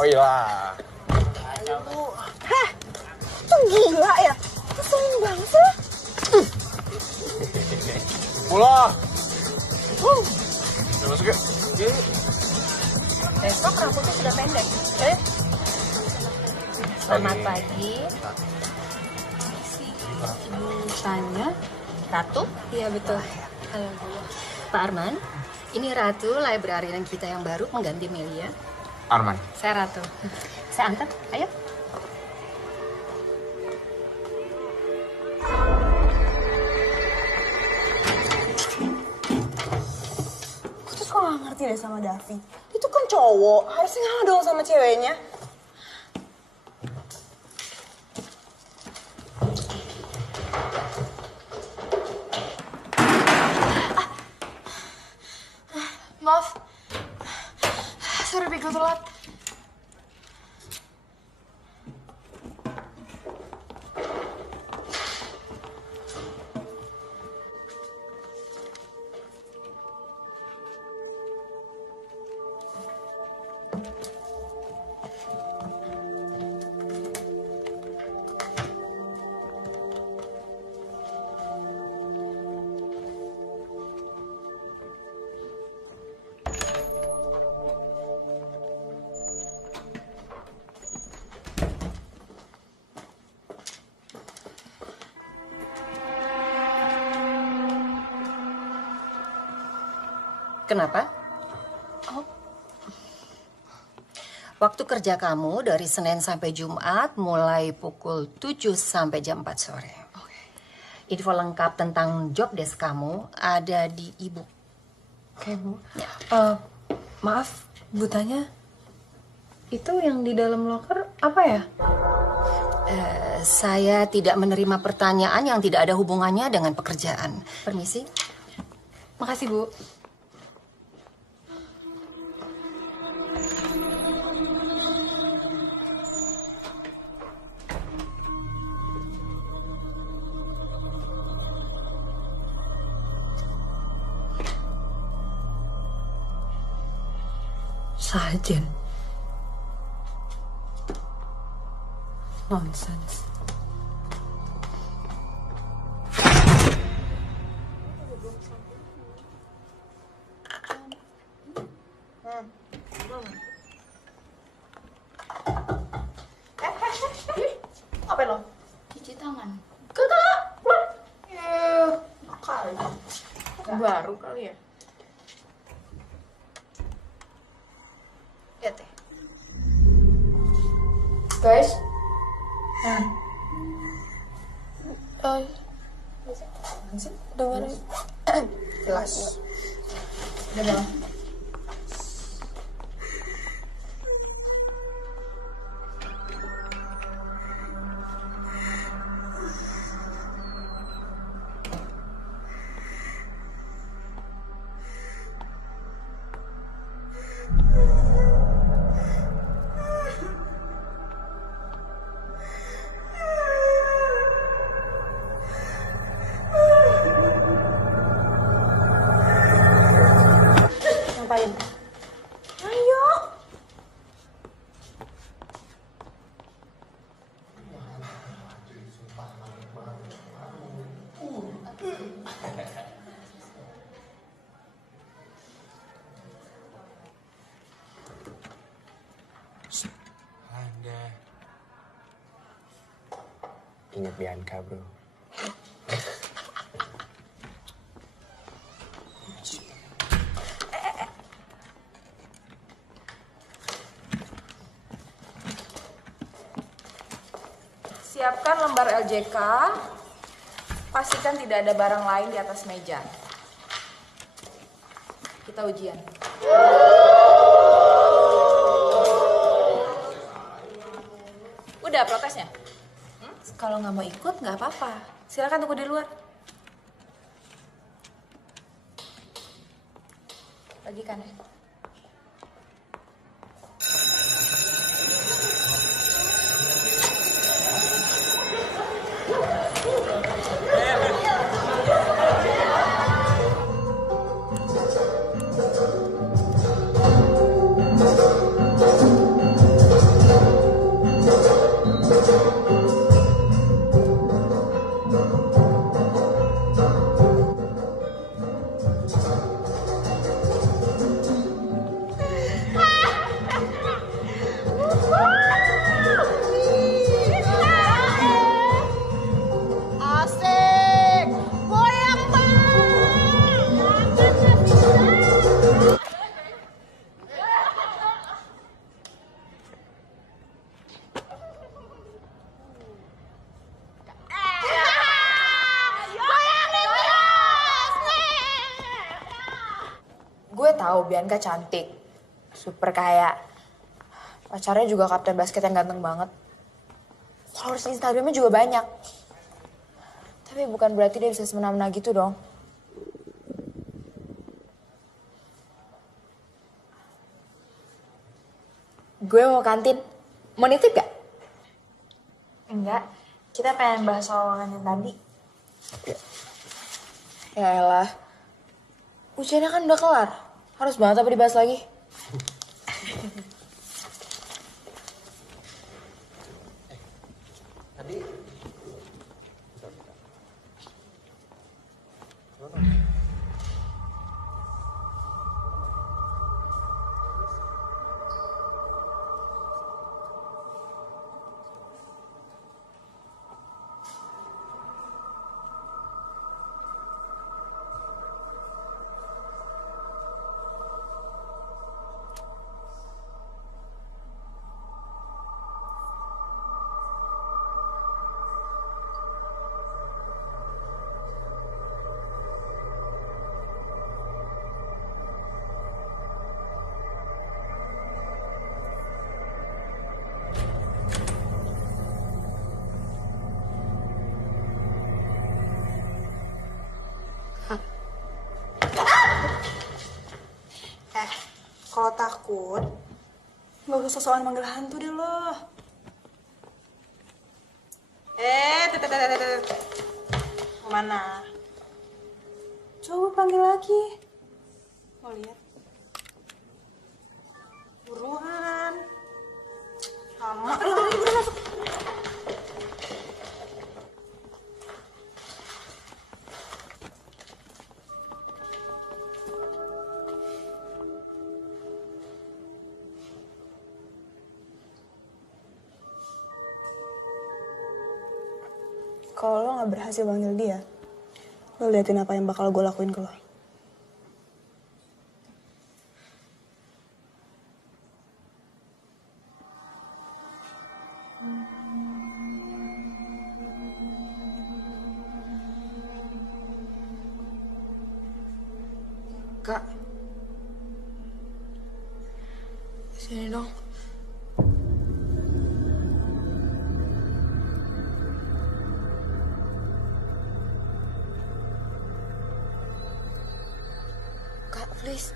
Yoi lah. Hah? Itu gila ya? Keselin banget sih. Pulang. Udah masuk yuk. Besok rambutnya sudah pendek. Selamat pagi. Si Ibu Tanya. Ratu? Iya betul. Halo Bu. Pak Arman, ini Ratu, librarian kita yang baru mengganti Melia. Arman. Saya Ratu. Saya antar, ayo. Aku tuh kok gak ngerti deh sama Davi. Itu kan cowok, harusnya ngalah dong sama ceweknya. Maaf. Sorry, Bego telat. Kenapa? Oh. Waktu kerja kamu dari Senin sampai Jumat mulai pukul 7 sampai jam 4 sore. Info lengkap tentang job desk kamu ada di e-book. Oke, Bu. Ya. Maaf, Bu Tanya. Itu yang di dalam loker apa ya? Saya tidak menerima pertanyaan yang tidak ada hubungannya dengan pekerjaan. Permisi. Makasih, Bu. Sajen. Nonsense. Apa lo? Cuci tangan. Nakal. Baru kali ya? Lihat deh. Guys. Dengerin. Jelas. Udah bang. Ngapain? Ayo. Anda. Ingat Bianca, bro. Siapkan lembar LJK. Pastikan tidak ada barang lain di atas meja. Kita ujian. Udah protesnya? Kalau nggak mau ikut nggak apa-apa. Silakan tunggu di luar. Bagikan ya. Asik. Goyang bang. Gue tahu Bianca cantik, super kaya. Pacarnya juga kapten basket yang ganteng banget. Followers Instagramnya juga banyak. Tapi bukan berarti dia bisa semena-mena gitu dong. Gue mau kantin. Mau nitip gak? Enggak. Kita pengen bahas soal yang tadi. Ya elah. Ujiannya kan udah kelar. Harus banget apa dibahas lagi? Kalau takut, nggak usah sosokan manggil hantu deh lo. Kemana? Coba panggil lagi. Mau lihat? Buruan. Lama. Udah masuk. Kalau lo gak berhasil panggil dia, lo liatin apa yang bakal gue lakuin ke lo. Kak. Sini dong. Kak, please.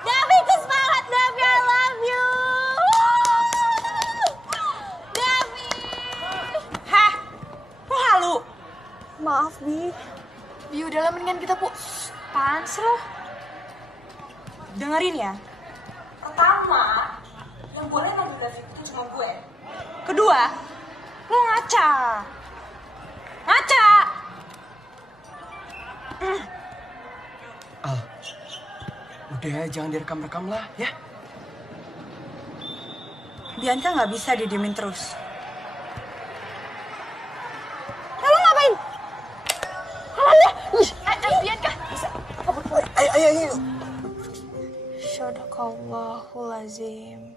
Davi, semangat Davi, I love you. Davi. Hah? Kok halu? Maaf, Bi. Bi, udahlah mendingan kita apaan sih lo? Dengerin ya. Pertama, yang boleh manggil Davi itu cuma gue. Kedua, lo ngaca. Ngaca. Al, udah jangan direkam-rekam lah ya. Bianca nggak bisa didiemin terus. Bianca. Ayo. Sadaqallahulazim.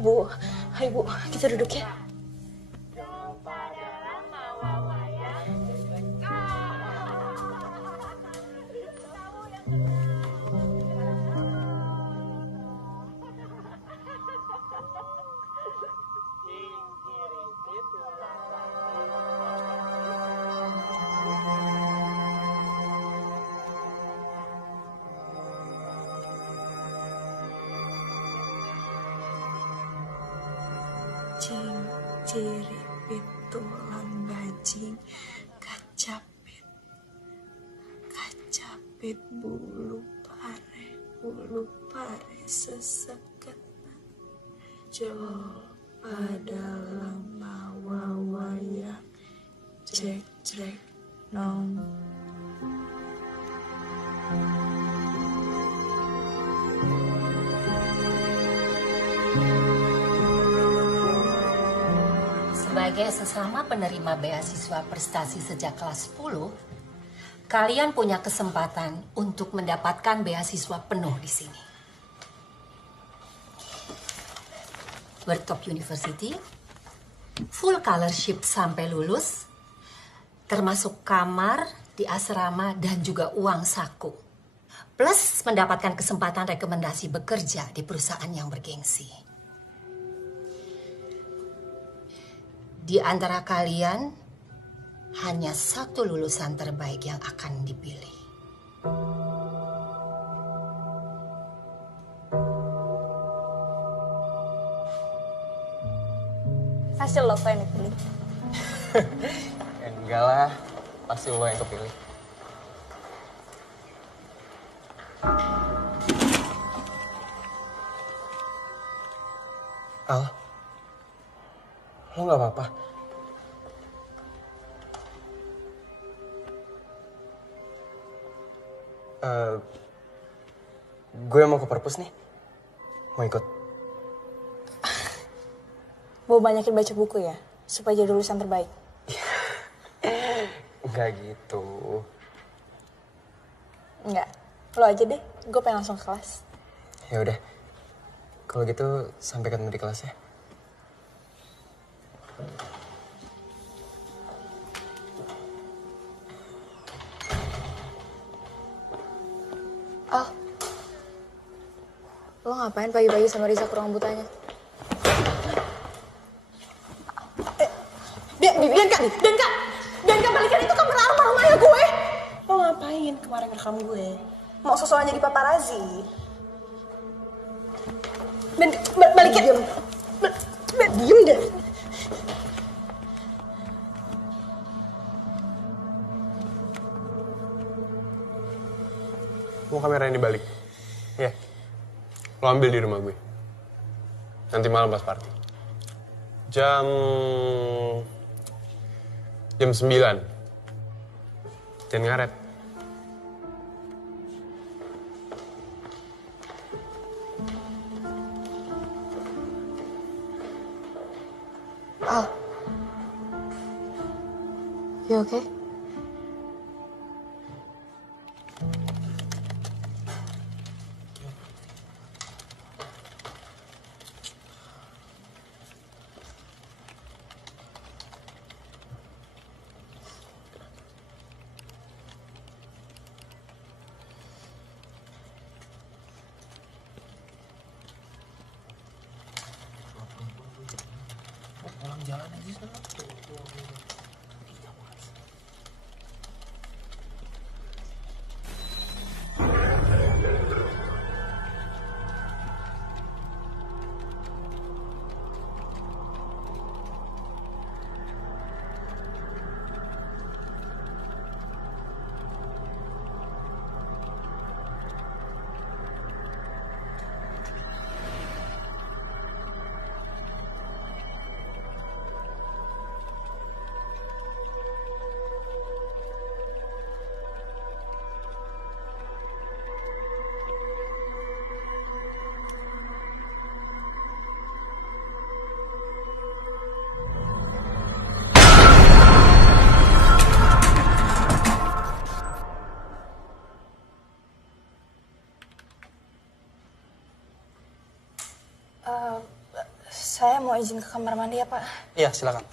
Bu, hai Bu, kita duduk ya. Cing, ciripit, tulang bajing, kacapit, bulu pare seseket, jo pada lama wawaya, cek nong. Sebagai sesama penerima beasiswa prestasi sejak kelas 10, kalian punya kesempatan untuk mendapatkan beasiswa penuh di sini. Bertop University, full scholarship sampai lulus, termasuk kamar di asrama dan juga uang saku. Plus mendapatkan kesempatan rekomendasi bekerja di perusahaan yang bergengsi. Di antara kalian, hanya satu lulusan terbaik yang akan dipilih. Hasil lo yang dipilih. Enggak lah, pasti lo yang kepilih. Al, lo gak apa-apa? Gue mau ke perpus nih. Mau ikut? Mau banyakin baca buku ya, supaya jadi lulusan terbaik. Enggak gitu. Enggak, lo aja deh, gue pengen langsung ke kelas. Ya udah. Kalau gitu sampai ketemu di kelas ya. Oh, lo ngapain pagi-pagi sama Risa ke ruang butanya? Dan balikan itu kamar almarhumahnya gue. Lo ngapain kemarin rekam gue? Mau sosokan jadi paparazi? Dan balikin. Diem deh. Mau kamera ini balik? Ya. Lo ambil di rumah gue. Nanti malam pas party. Jam 9. Jangan ngaret. Al, you okay? Saya mau izin ke kamar mandi ya, Pak. Iya, silakan.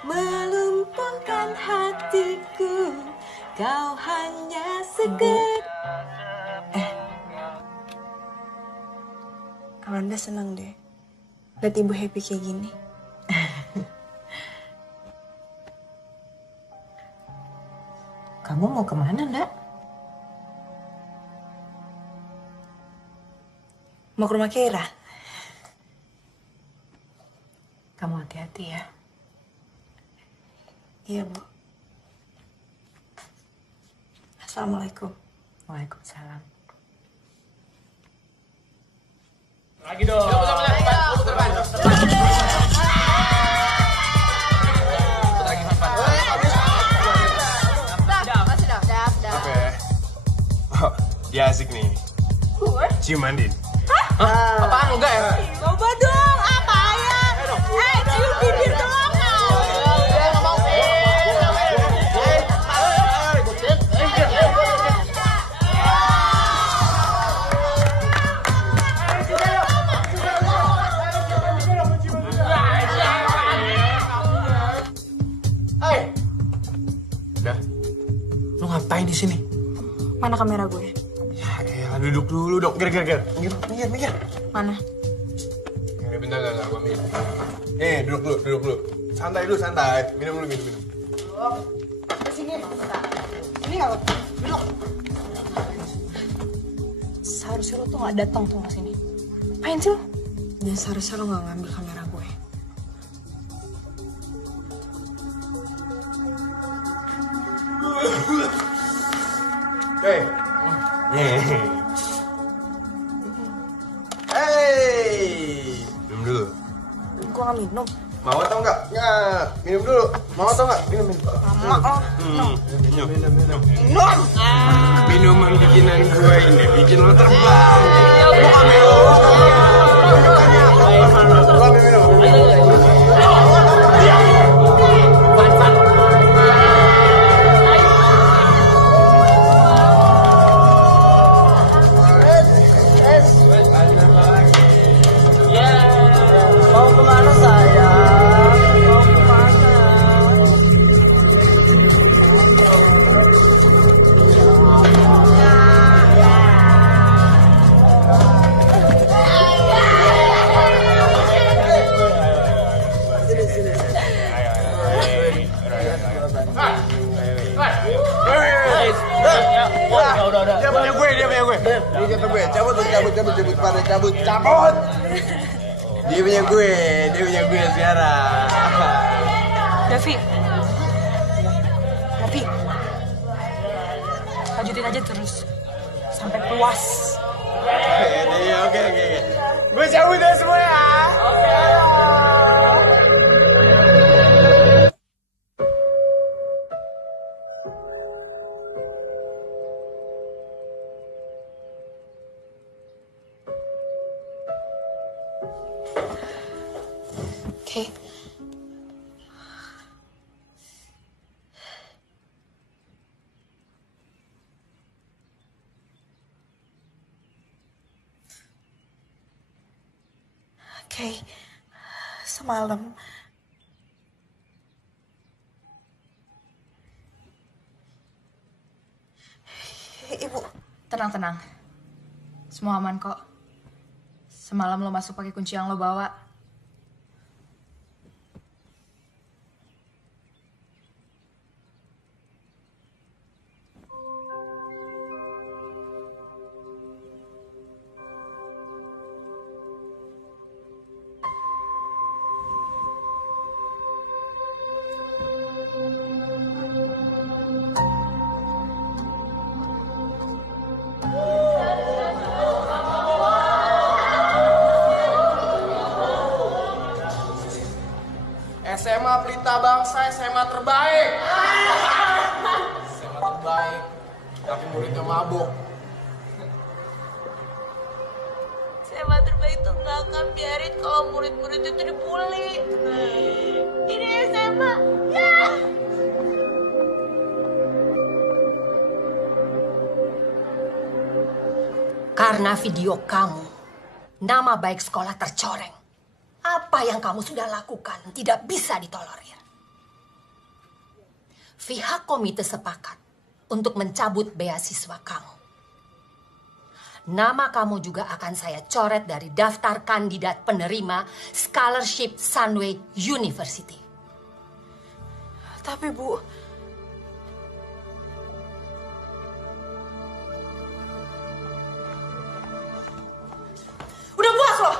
Melumpuhkan hatiku, kau hanya sekedar. Amanda senang deh lihat ibu happy kayak gini. Kamu mau kemana, Ndak? Mau ke rumah Keira. Kamu hati-hati ya. Iya, Bu. Assalamualaikum. Waalaikumsalam. Lagi dong. Oke. Oh, dia asik nih. Ciuman, Din. Hah? Apaan enggak ya? Coba dong, apa ya? Cium bibir doang. Udah. Lu ngapain di sini? Mana kamera gue? Ya, duduk dulu dong. Minggir. Mana? Ya, bentar, gua ambil. Duduk dulu. Santai dulu, santai. Minum. Sini nggak lo? Duduk. Seharusnya lo tuh gak datang tuh ke sini. Apain sih lo? Dan seharusnya lo gak ngambil kamera gue. Minum dulu. Gue gak minum. Mau atau enggak? Nggak. Minum dulu. Mau atau enggak? Minum. Lama lo. Minum. Minuman bikinan gue ini bikin lo terbang. Bukan minum. Udah. Dia punya gue. Lu kata gue, cabut. Pada cabut. Dia punya gue sekarang. Davi. Lanjutin aja terus. Sampai puas. Oke. Gue cabut ya semua ya. Oke. Oke. Semalam Ibu, Tenang. Semua aman kok. Semalam lo masuk pakai kunci yang lo bawa. SMA Pelita Bangsa, SMA terbaik. SMA terbaik, tapi muridnya mabuk. SMA terbaik tuh gak akan biarin kalau murid-murid itu dibully. Ini SMA. Ya. Karena video kamu, nama baik sekolah tercoreng. Apa yang kamu sudah lakukan tidak bisa ditolerir. Pihak komite sepakat untuk mencabut beasiswa kamu. Nama kamu juga akan saya coret dari daftar kandidat penerima Scholarship Sunway University. Tapi Bu, Udah puas lo?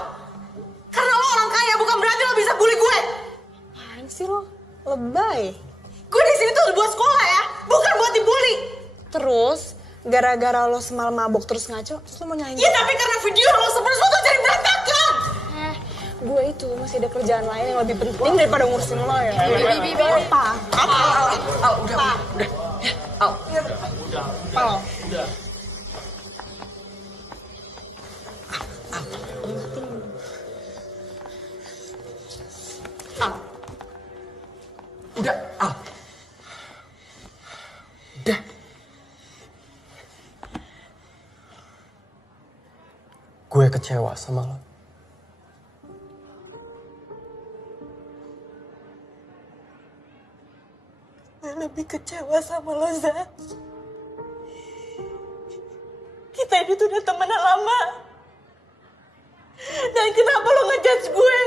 Karena lo orang kaya bukan berarti lo bisa bully gue. apaan sih lo? Lebay. Gue di sini tuh buat sekolah ya, bukan buat dibully. Terus, gara-gara lo semalam mabok terus ngaco, terus lo mau nyanyi? Ya tapi karena video lo sebenarnya tuh jadi berantakan. Gue itu masih ada kerjaan lain yang lebih penting daripada ngurusin lo ya. Apa? Udah. Apa lo? Udah, Al. Udah. Gue kecewa sama lo. Gue lebih kecewa sama lo, Za. Kita ini tuh udah temenan lama. Dan kenapa lo ngejudge gue?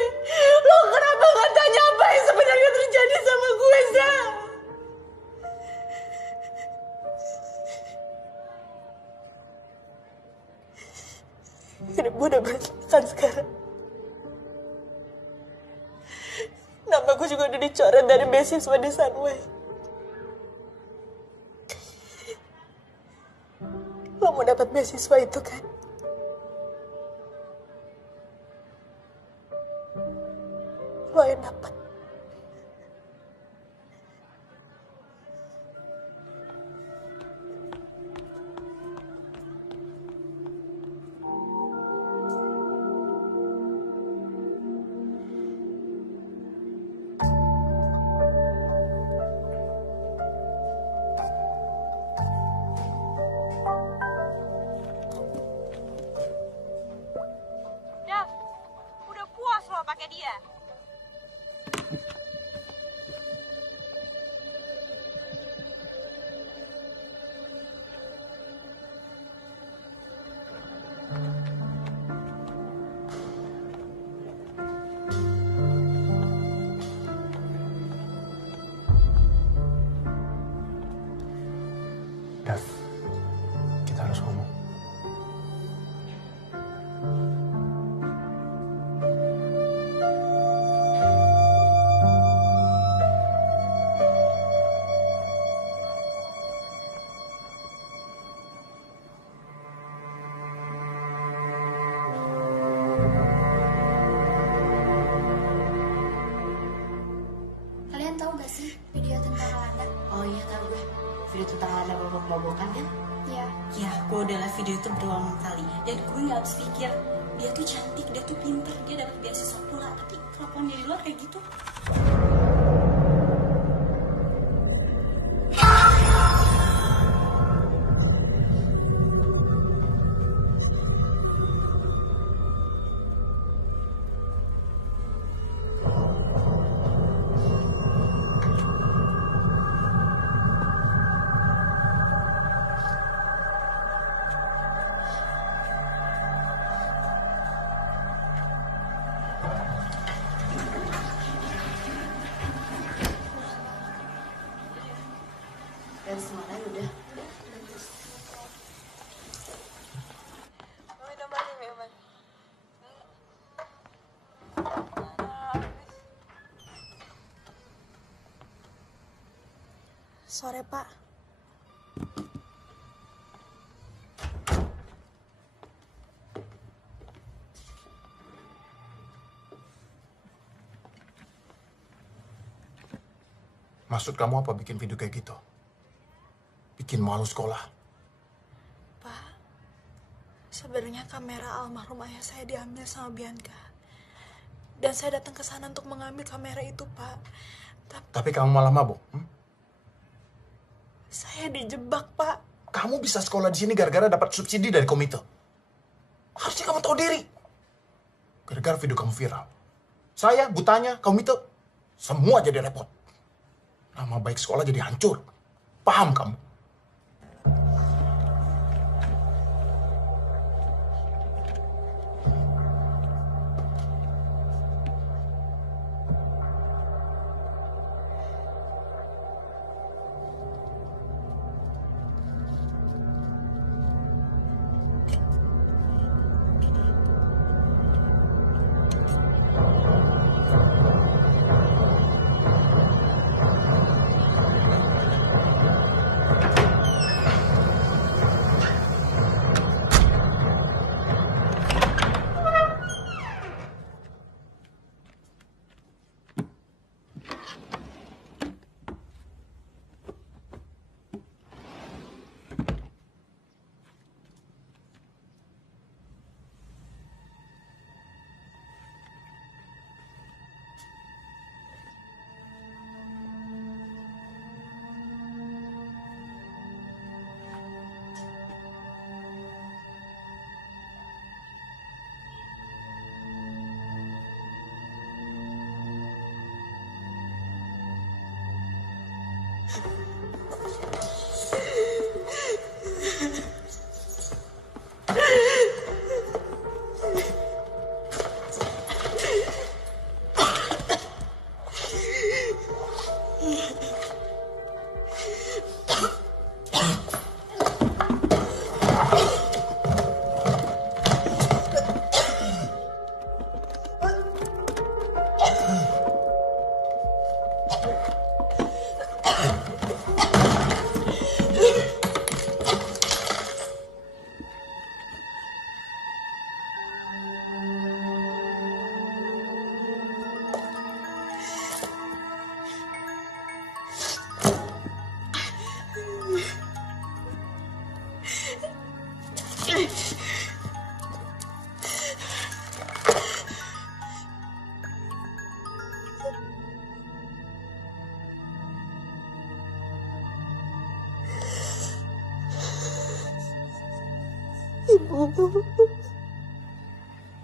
Lo kenapa gak tanya apa yang sebenarnya terjadi sama gue, Za? Hidup gue udah berantakan sekarang. Nama gue juga udah dicoret dari beasiswa di Sunway. Lo mau dapat beasiswa itu kan? Lo yang dapat. Dav, kita harus ngomong. Kalian tahu gak sih video tentang Lana? Oh iya tahu gue. Video tentang Lana mabok-mabokan kan? Iya. Ya, gue udah liat video itu berulang kali. Dan gue gak habis pikir, dia tuh cantik, dia tuh pintar, dia dapat beasiswa pula. Tapi kelakuan dia di luar kayak gitu. Dan semuanya udah. Sore, Pak. Maksud kamu apa bikin video kayak gitu? Bikin malu sekolah. Pak, sebenarnya kamera almarhum ayah saya diambil sama Bianca. Dan saya datang ke sana untuk mengambil kamera itu, Pak. Tapi kamu malah mabuk. Saya dijebak, Pak. Kamu bisa sekolah di sini gara-gara dapat subsidi dari komite. Harusnya kamu tahu diri. Gara-gara video kamu viral. Saya, butanya, komite, semua jadi repot. Nama baik sekolah jadi hancur. Paham kamu?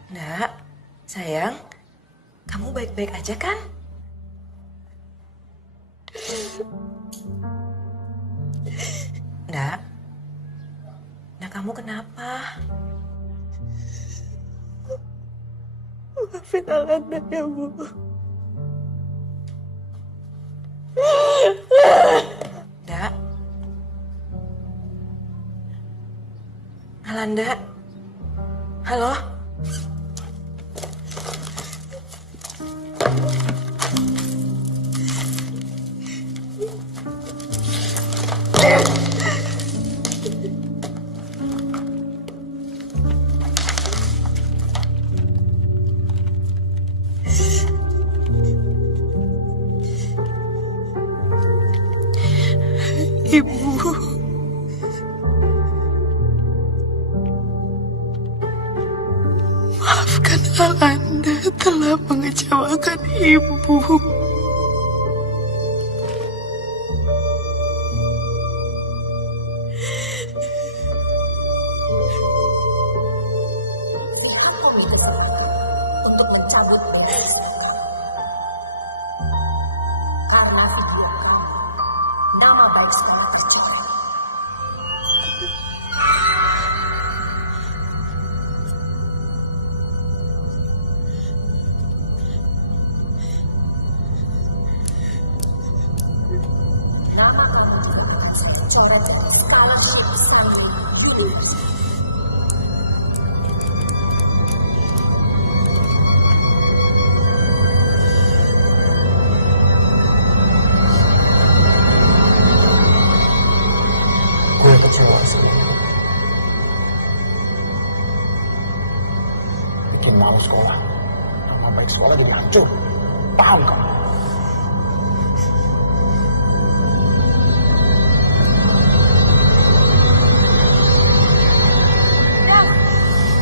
Nak, sayang, kamu baik-baik aja kan? Nak kamu kenapa? Maafin Alana ya, Bu. Nak, Nanda. Halo? Ibu. Maafkan Anda telah mengecewakan Ibu. Untuk mencabut karena nama baik saya tercemar. Gue kecewa sama lo. Bikin mau sekolah. Nama baik sekolah jadi hancur. Paham kamu?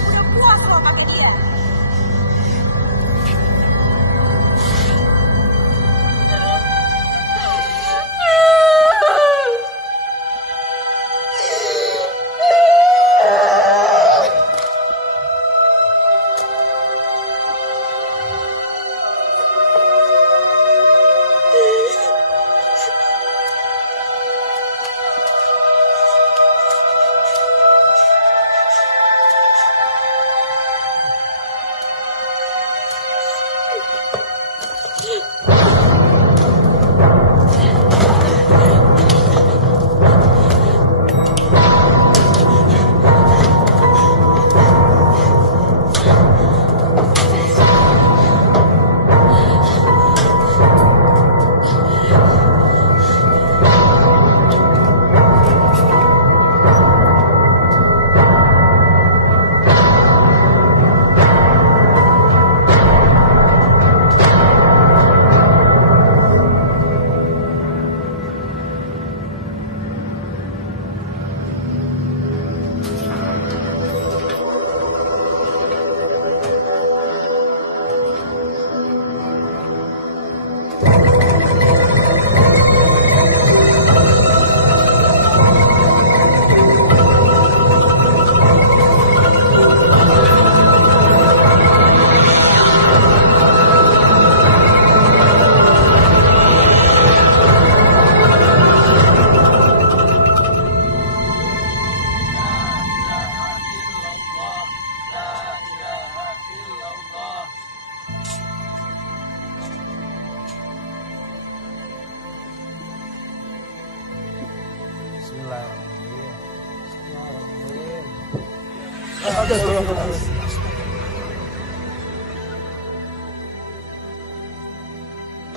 Udah puas lo pakai dia.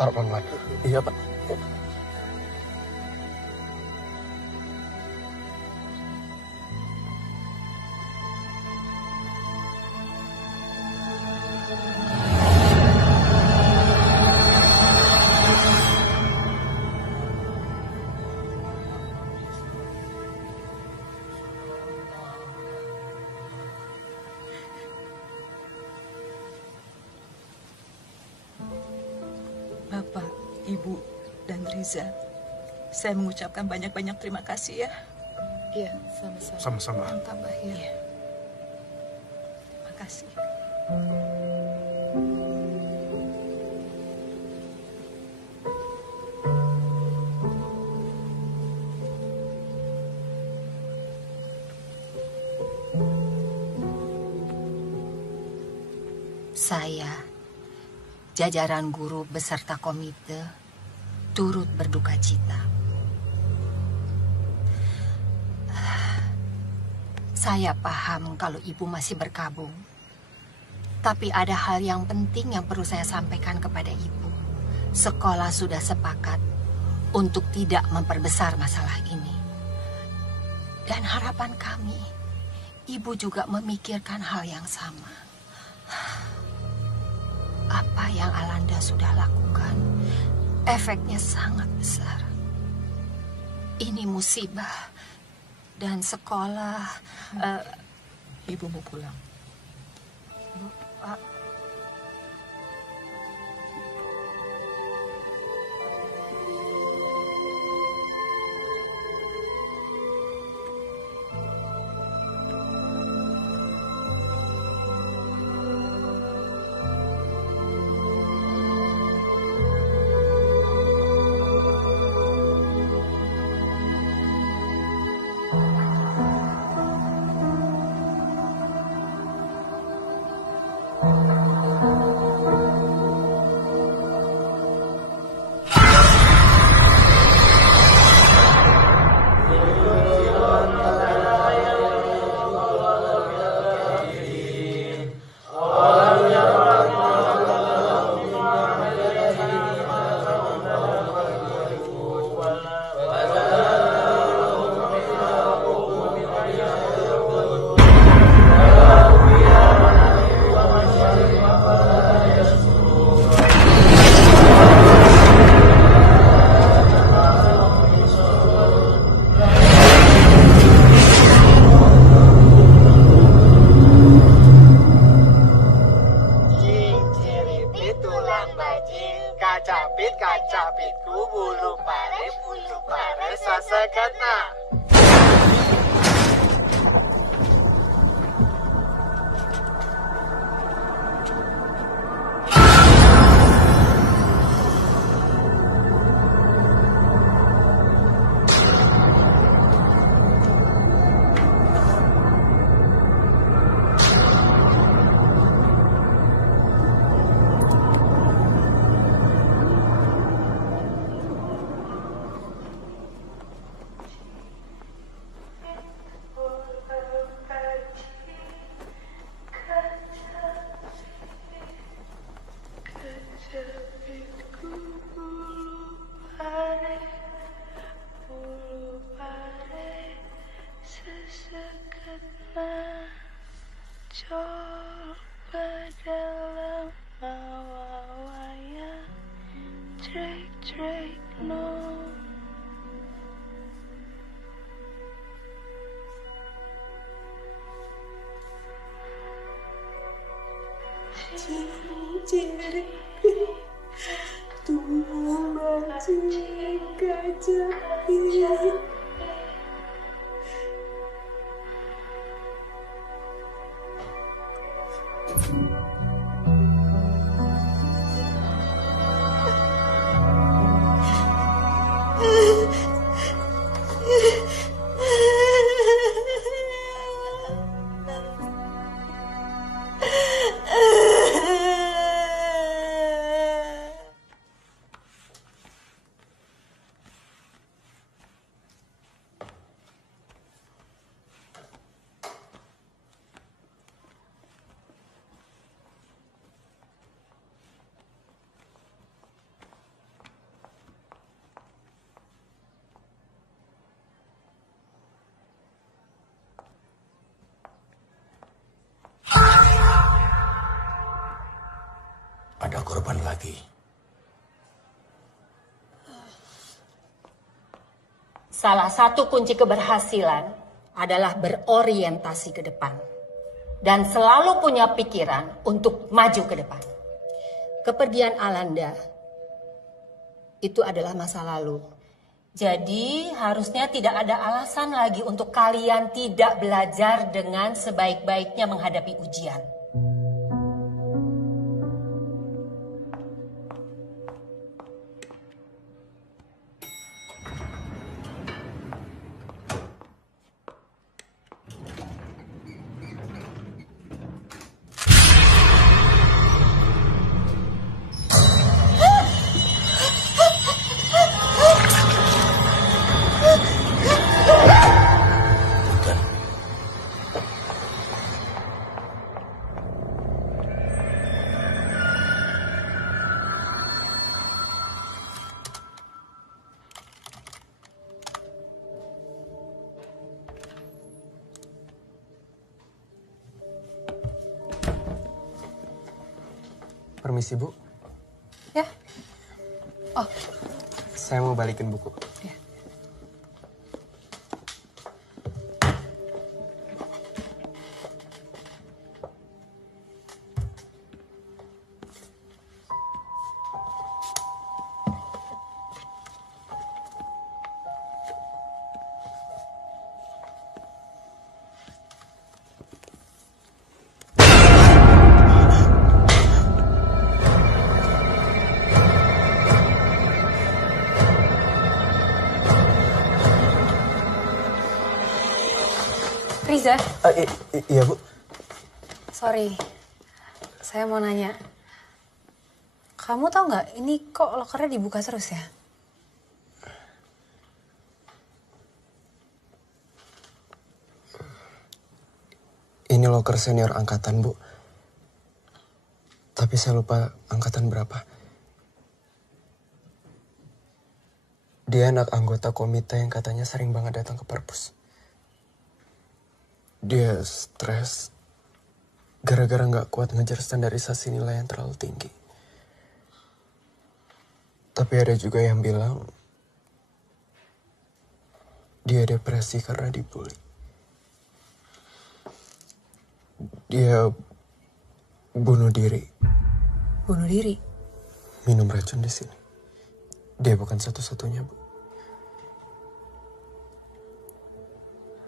Taruh pelan-pelan. Iya, Pak. Bapak, Ibu, dan Riza, saya mengucapkan banyak-banyak terima kasih ya. Iya, sama-sama. Sama-sama. Tambah ya. Makasih. Saya, jajaran guru beserta komite, turut berduka cita. Saya paham kalau ibu masih berkabung. Tapi ada hal yang penting yang perlu saya sampaikan kepada ibu. Sekolah sudah sepakat untuk tidak memperbesar masalah ini. Dan harapan kami, ibu juga memikirkan hal yang sama. Apa yang Alanda sudah lakukan, efeknya sangat besar. Ini musibah dan sekolah. Ibu mau pulang. Kacapitku bulu pare sasekena. Ada korban lagi. Salah satu kunci keberhasilan adalah berorientasi ke depan. Dan selalu punya pikiran untuk maju ke depan. Kepergian Alanda itu adalah masa lalu. Jadi harusnya tidak ada alasan lagi untuk kalian tidak belajar dengan sebaik-baiknya menghadapi ujian. Permisi, Bu. Ya. Oh, Saya mau balikin buku. ya. Riza, Iya, Bu. sorry. Saya mau nanya. Kamu tahu nggak, ini kok lokernya dibuka terus ya? Ini loker senior angkatan, Bu. Tapi saya lupa angkatan berapa. Dia anak anggota komite yang katanya sering banget datang ke perpus. Dia stres gara-gara nggak kuat ngejar standarisasi nilai yang terlalu tinggi. Tapi ada juga yang bilang dia depresi karena dibully. Dia bunuh diri. Bunuh diri? Minum racun di sini. Dia bukan satu-satunya, Bu.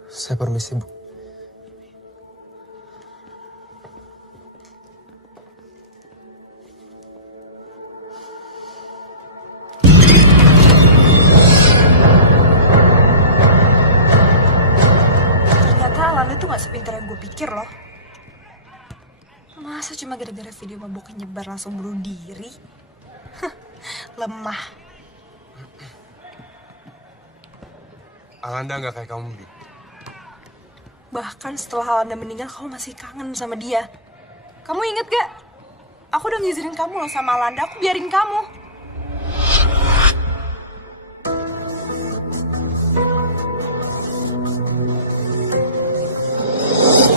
Saya permisi, Bu. Ternyata Alanda tuh gak sepintar yang gue pikir loh. Masa cuma gara-gara video maboknya nyebar langsung bunuh diri? Lemah. Alanda nggak kayak kamu, Bi. Bahkan setelah Alanda meninggal, kamu masih kangen sama dia. Kamu inget gak? Aku udah ngizinin kamu loh sama Alanda, aku biarin kamu.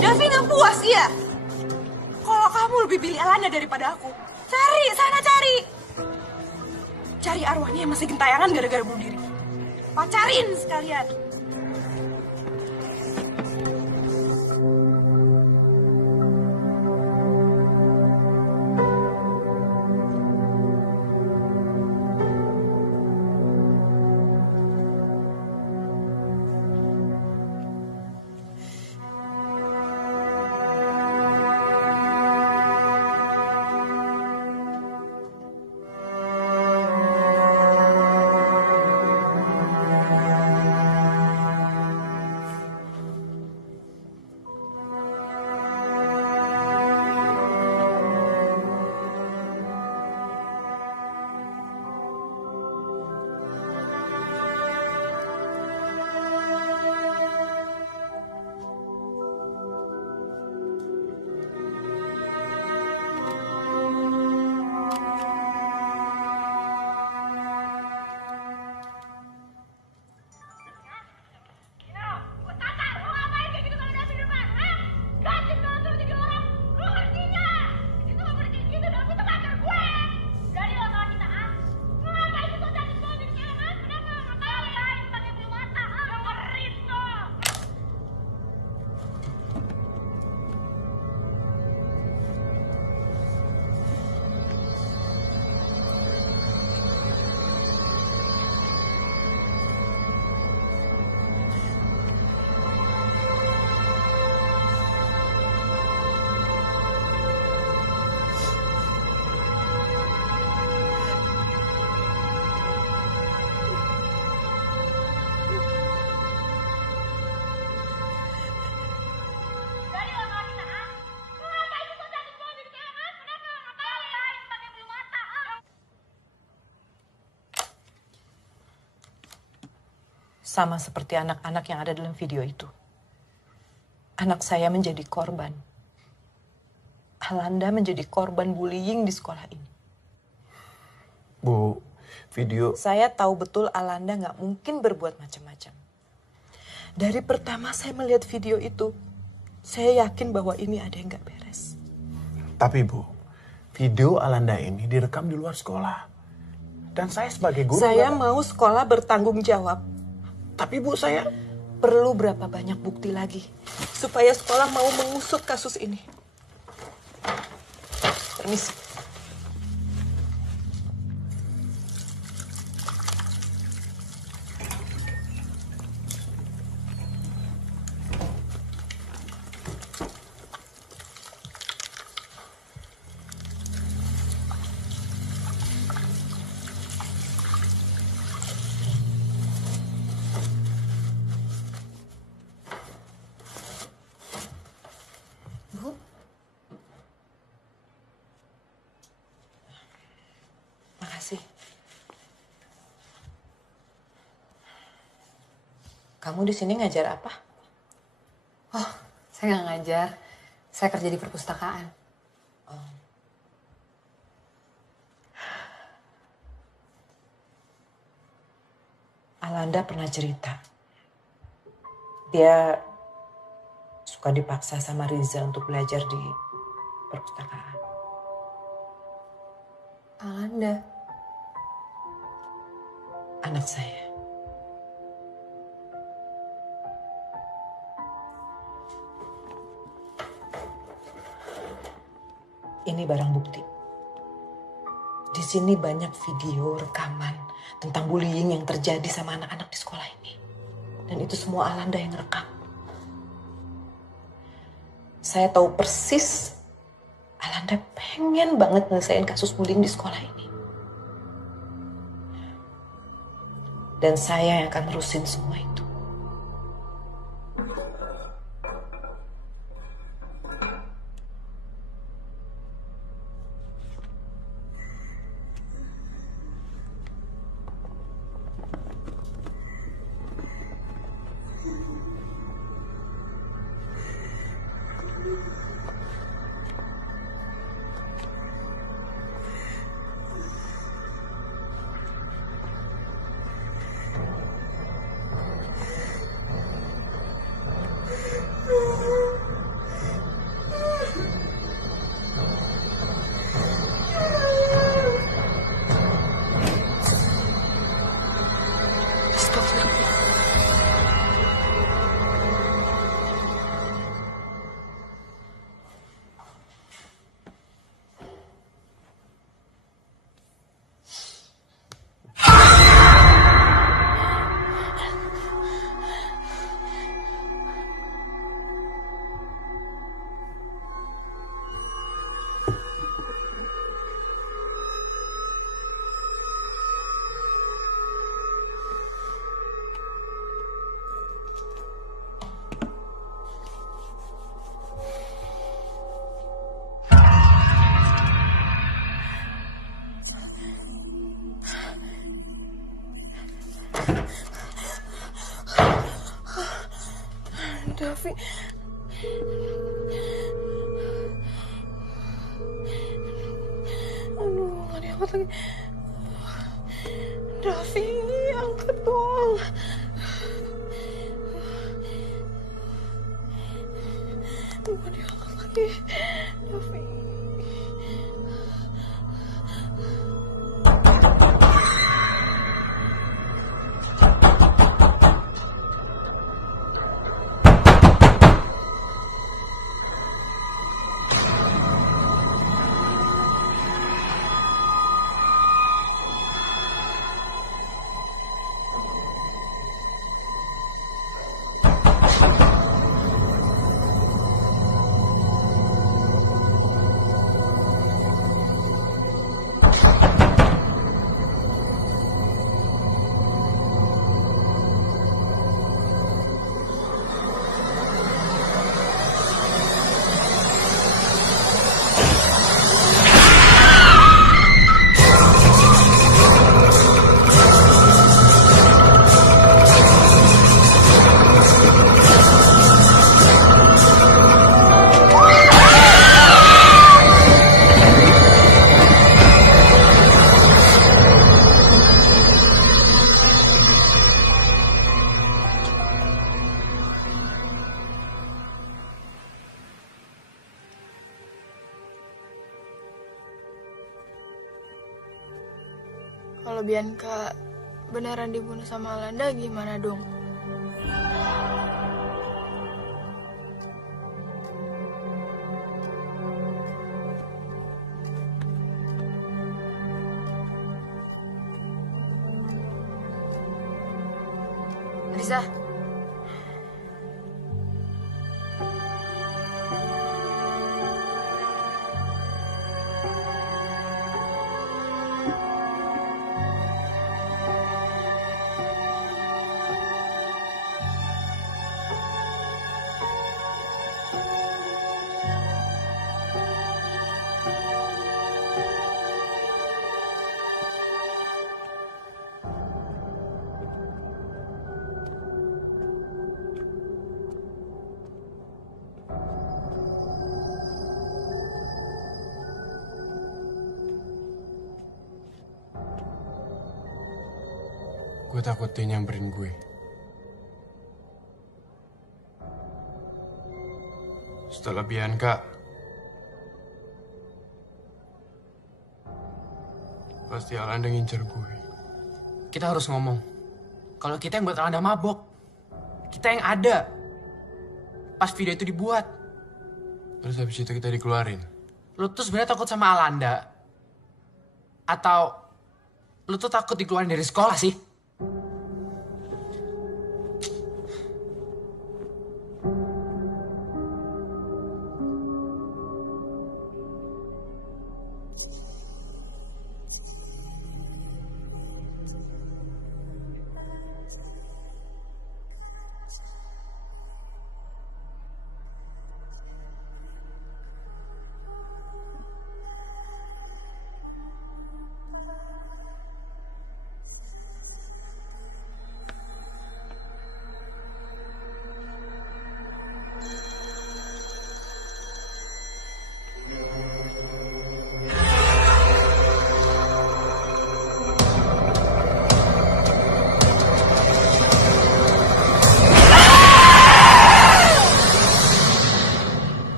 Davi gak puas ya? Kalau kamu lebih pilih Alanda daripada aku, cari, sana cari. Cari arwahnya yang masih gentayangan gara-gara bunuh diri. Pacarin sekalian. Sama seperti anak-anak yang ada dalam video itu. Anak saya menjadi korban. Alanda menjadi korban bullying di sekolah ini. Bu, video... Saya tahu betul Alanda nggak mungkin berbuat macam-macam. Dari pertama saya melihat video itu, saya yakin bahwa ini ada yang nggak beres. Tapi, Bu, video Alanda ini direkam di luar sekolah. Dan saya sebagai guru... Saya mau sekolah bertanggung jawab. Tapi Bu, saya... Perlu berapa banyak bukti lagi supaya sekolah mau mengusut kasus ini. Permisi. Makasih. Kamu di sini ngajar apa? Oh, saya nggak ngajar. Saya kerja di perpustakaan. Oh. Alanda pernah cerita. Dia suka dipaksa sama Riza untuk belajar di perpustakaan. Alanda. Anak saya. Ini barang bukti. Di sini banyak video rekaman tentang bullying yang terjadi sama anak-anak di sekolah ini. Dan itu semua Alanda yang rekam. Saya tahu persis Alanda pengen banget nyelesain kasus bullying di sekolah ini. Dan saya yang akan nerusin semua itu. Davi. Aduh, gak diangkat lagi. Davi, angkat dong. Gak diangkat lagi. Davi. Kalau Bianca beneran dibunuh sama Alanda gimana dong? Riza. Gue takut dia nyamperin gue. Setelah Bianca, pasti Alanda ngincer gue. Kita harus ngomong. Kalau kita yang buat Alanda mabok. Kita yang ada. Pas video itu dibuat. Terus habis itu kita dikeluarin. Lu tuh sebenarnya takut sama Alanda? Atau lu tuh takut dikeluarin dari sekolah sih?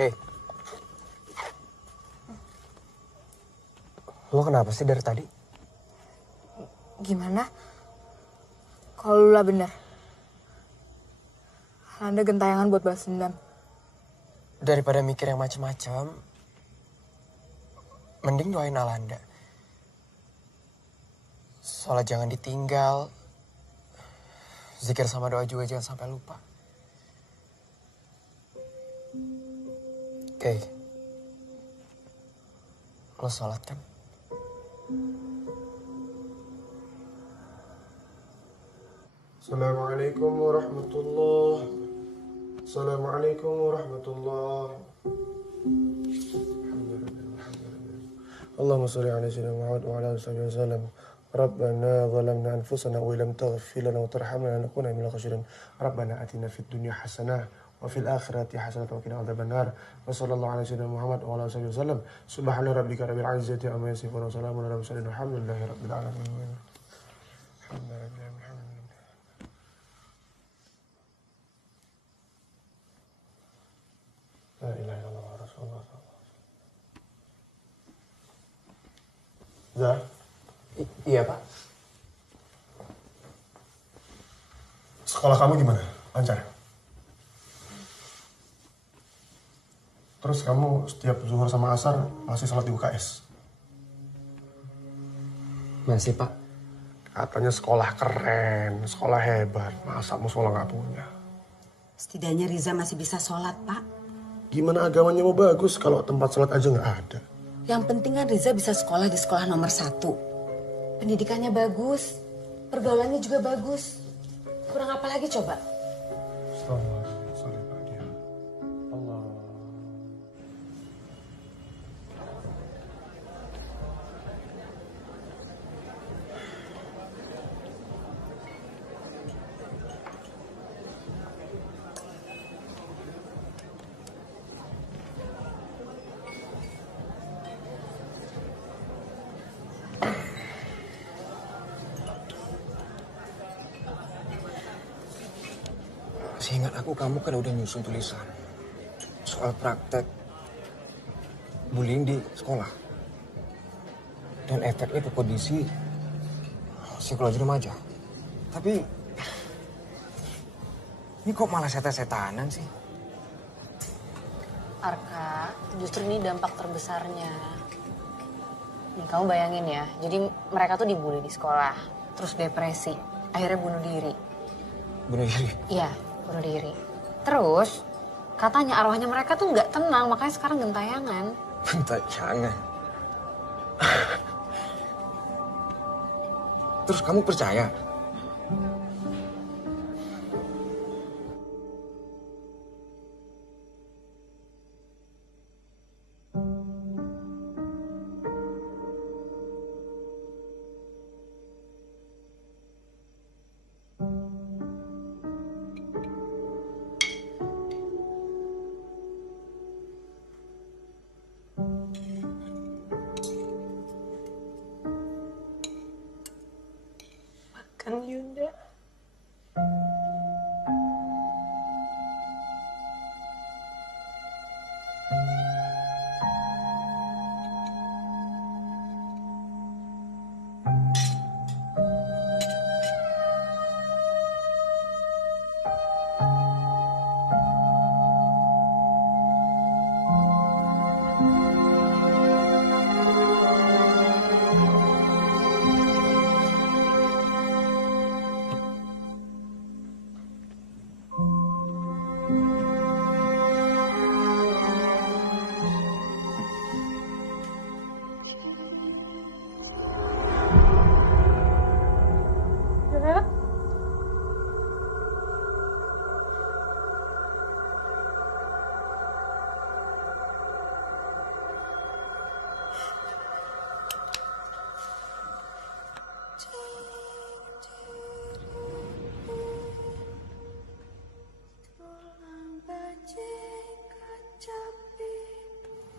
Oke. Lo kenapa sih dari tadi? Gimana? Kalau Lula bener. Alanda gentayangan buat balas dendam. Daripada mikir yang macem-macem, mending doain Alanda. Sholat jangan ditinggal. Zikir sama doa juga jangan sampai lupa. Oke. Lo sholat kan? Assalamualaikum warahmatullahi. Assalamualaikum warahmatullahi. Allahumma sholli ala sayyidina Muhammad wa ala alihi wasallam. ربنا ظلمنا أنفسنا وإن لم تغفر لنا وترحمنا لنكونن من الخاسرين ربنا آتنا في الدنيا حسنة وفي الآخرة حسنة وقنا عذاب النار وصلى الله على سيدنا محمد وعلى آله وسلم سبحان ربك رب العزة عما يصفون وسلام على المرسلين والحمد لله رب العالمين. لا إله إلا الله رسول الله. Zah? Iya, Pak. Sekolah kamu gimana? Lancar? Terus kamu setiap zuhur sama asar masih sholat di UKS? Masih, Pak. Katanya sekolah keren, sekolah hebat. Masa mau sekolah nggak punya? Setidaknya Riza masih bisa sholat, Pak. Gimana agamanya mau bagus kalau tempat sholat aja nggak ada? Yang penting kan Riza bisa sekolah di sekolah nomor 1. Pendidikannya bagus, pergaulannya juga bagus. Kurang apa lagi coba? Seingat aku kamu kan udah nyusun tulisan soal praktek bullying di sekolah. Dan efeknya ke kondisi psikologi remaja. Tapi ini kok malah setan-setanan sih? Arka, justru ini dampak terbesarnya. Nih, kamu bayangin ya, jadi mereka tuh dibully di sekolah, terus depresi, akhirnya bunuh diri. Bunuh diri? Iya, bunuh diri. Terus, katanya arwahnya mereka tuh nggak tenang, makanya sekarang gentayangan. Gentayangan? Terus kamu percaya? Kan Yunda.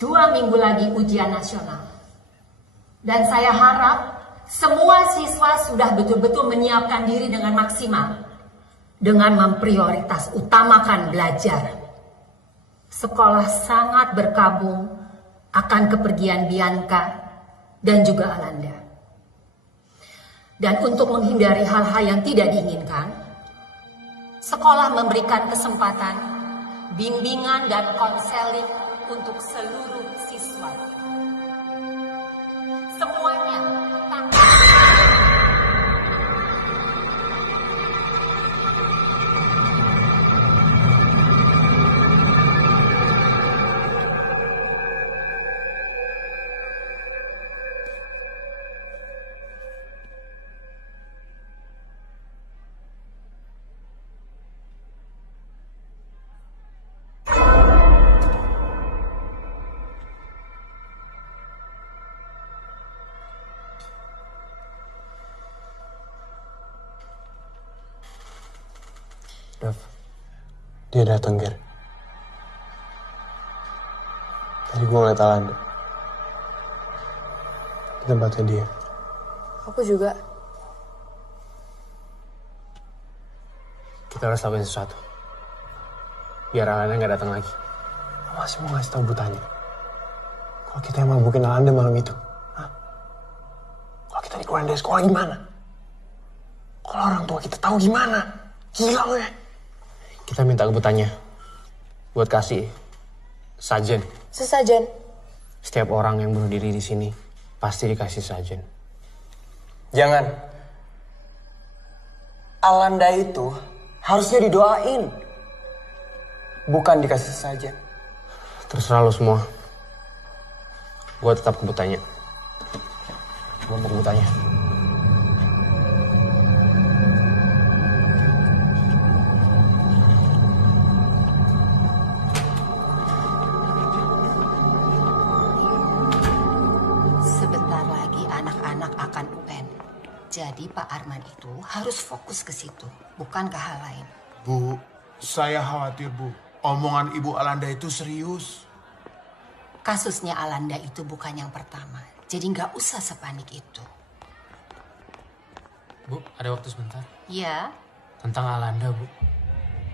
Dua minggu lagi ujian nasional. Dan saya harap semua siswa sudah betul-betul menyiapkan diri dengan maksimal. Dengan memprioritas utamakan belajar. Sekolah sangat berkabung akan kepergian Bianca dan juga Alanda. Dan untuk menghindari hal-hal yang tidak diinginkan, sekolah memberikan kesempatan, bimbingan dan konseling untuk seluruh siswa. Semuanya tanpa Dav, dia datang, Ger. Tadi gue ngeliat Alanda. Di tempatnya dia. Aku juga. Kita harus lakuin sesuatu. Biar Alanda gak datang lagi. Lo masih mau ngasih tau Butanya? Kalau kita yang mabukin Alanda malam itu. Hah? Kalau kita dikeluarin dari sekolah gimana? Kalau orang tua kita tahu gimana? Gila lo ya? Kita minta ke Butanya buat kasih sajen. Sesajen. Setiap orang yang bunuh diri di sini pasti dikasih sajen. Jangan. Alanda itu harusnya didoain. Bukan dikasih saja. Terserah lo semua. Gue tetap ke Butanya. Gue mau ke Butanya. sebentar lagi anak-anak akan UN. Jadi Pak Arman itu harus fokus ke situ, bukan ke hal lain. Bu, saya khawatir, Bu. Omongan Ibu Alanda itu serius. Kasusnya Alanda itu bukan yang pertama, jadi nggak usah sepanik itu. Bu, ada waktu sebentar? Iya. Tentang Alanda, Bu.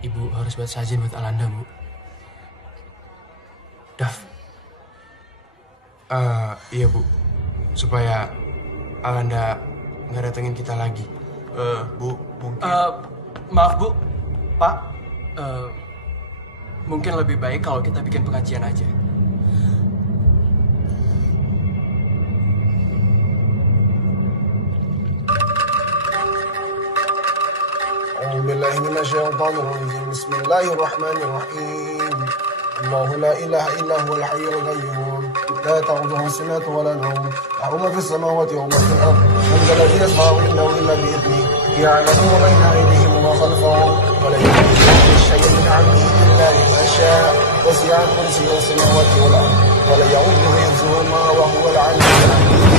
Ibu harus buat sajen buat Alanda, Bu. Dav. Iya, Bu. Supaya Alanda nggak datengin kita lagi. Bu, mungkin... Maaf Bu, Pak. Mungkin lebih baik kalau kita bikin pengajian aja. أعوذ بالله من الشيطان الرجيم بسم الله الرحمن الرحيم الله لا إله إلا هو الحي القيوم لا تأخذه سنة ولا نوم له ما في السماوات وما في الأرض من ذا الذي يشفع عنده إلا بإذنه يعلم ما بين أيديهم وما خلفهم ولا يحيطون بشيء من علمه إلا بما شاء وسع كرسيه السماوات والأرض ولا يؤوده حفظهما وهو العلي العظيم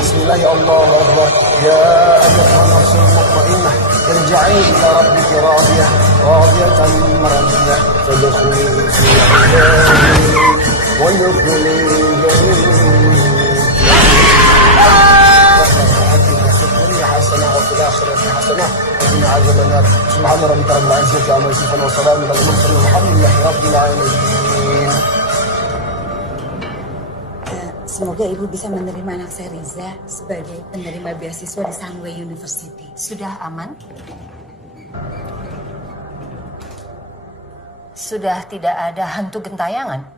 بسم الله الله أكبر يا أيها النفس المطمئنة ارجعي إلى ربك راضية مرضية فادخلي في عبادي وادخلي جنتي آتنا في الدنيا حسنة وفي الآخرة حسنة وقنا عذاب النار سبحان ربك رب العزة عما يصفون وسلام على المرسلين والحمد لله رب العالمين. Semoga Ibu bisa menerima anak saya Riza sebagai penerima beasiswa di Sunway University. Sudah aman? Sudah tidak ada hantu gentayangan?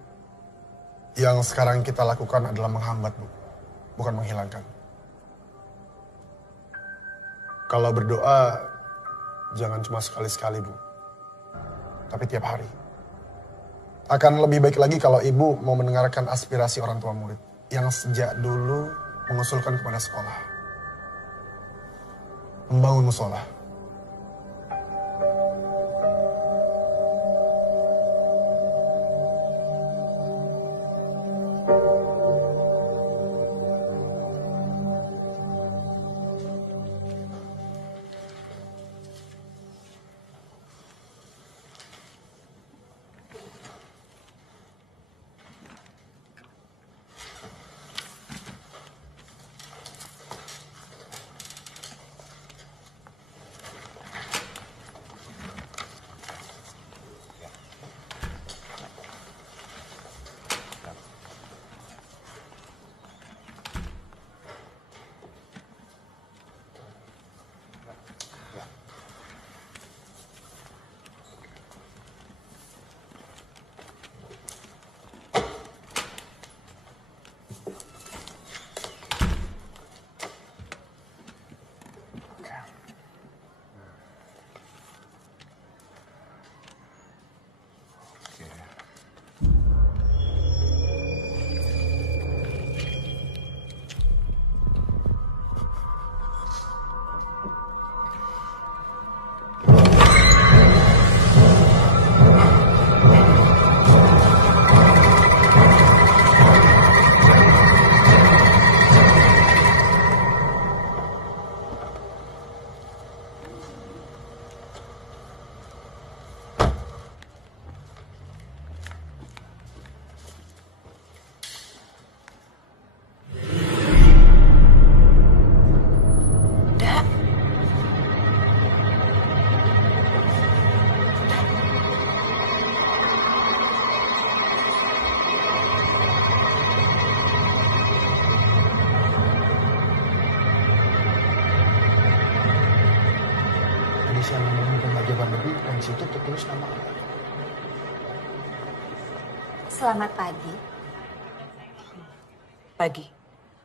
Yang sekarang kita lakukan adalah menghambat, Bu. Bukan menghilangkan. Kalau berdoa, jangan cuma sekali-sekali, Bu. Tapi tiap hari. Akan lebih baik lagi kalau Ibu mau mendengarkan aspirasi orang tua murid yang sejak dulu mengusulkan kepada sekolah. Membangun musola. Saya menemukan pembelajaran lebih dan di situ tertulis nama. Selamat pagi. Pagi.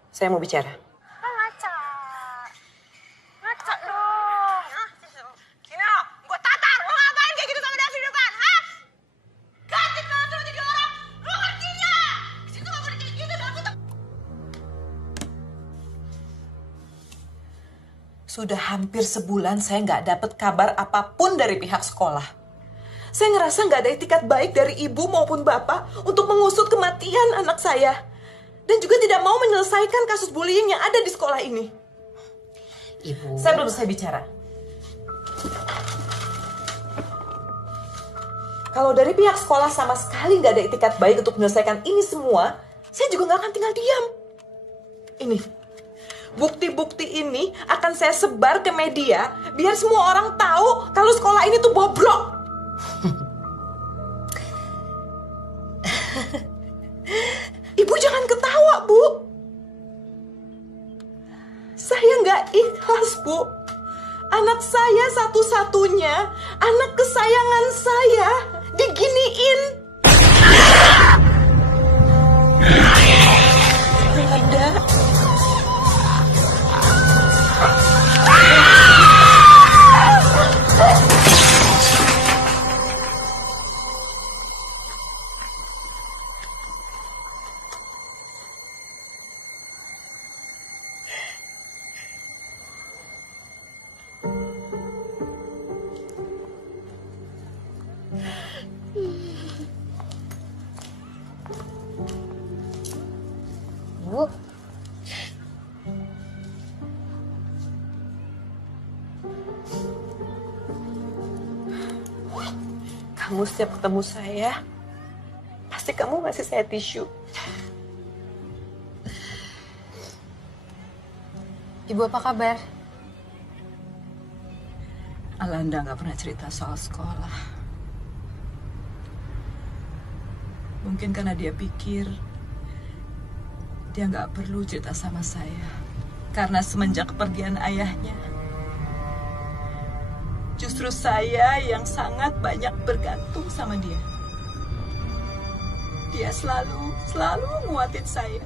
Saya mau bicara. Ngaca. Ngaca dong. Sini lo, gue tatar. Lo ngapain kayak gitu sama Davi depan, hah? Ganti banget lo jadi orang. Lo ngerti nggak? Di situ nggak boleh kayak gitu, Davi tuh. Sudah hampir sebulan saya nggak dapat kabar apapun dari pihak sekolah. Saya ngerasa nggak ada itikat baik dari ibu maupun bapak untuk mengusut kematian anak saya. Dan juga tidak mau menyelesaikan kasus bullying yang ada di sekolah ini. Ibu. Saya belum selesai bicara. Kalau dari pihak sekolah sama sekali nggak ada itikat baik untuk menyelesaikan ini semua, saya juga nggak akan tinggal diam. Ini. Bukti-bukti ini akan saya sebar ke media biar semua orang tahu kalau sekolah ini tuh bobrok. Ibu jangan ketawa, Bu. ikhlas, Bu. Anak saya satu-satunya, anak kesayangan saya, diginiin. Ada. Bu, Kamu setiap ketemu saya, pasti kamu ngasih saya tisu. Ibu apa kabar? Alanda nggak pernah cerita soal sekolah. Mungkin karena dia pikir dia nggak perlu cerita sama saya. Karena semenjak kepergian ayahnya, justru saya yang sangat banyak bergantung sama dia. Dia selalu nguatin saya.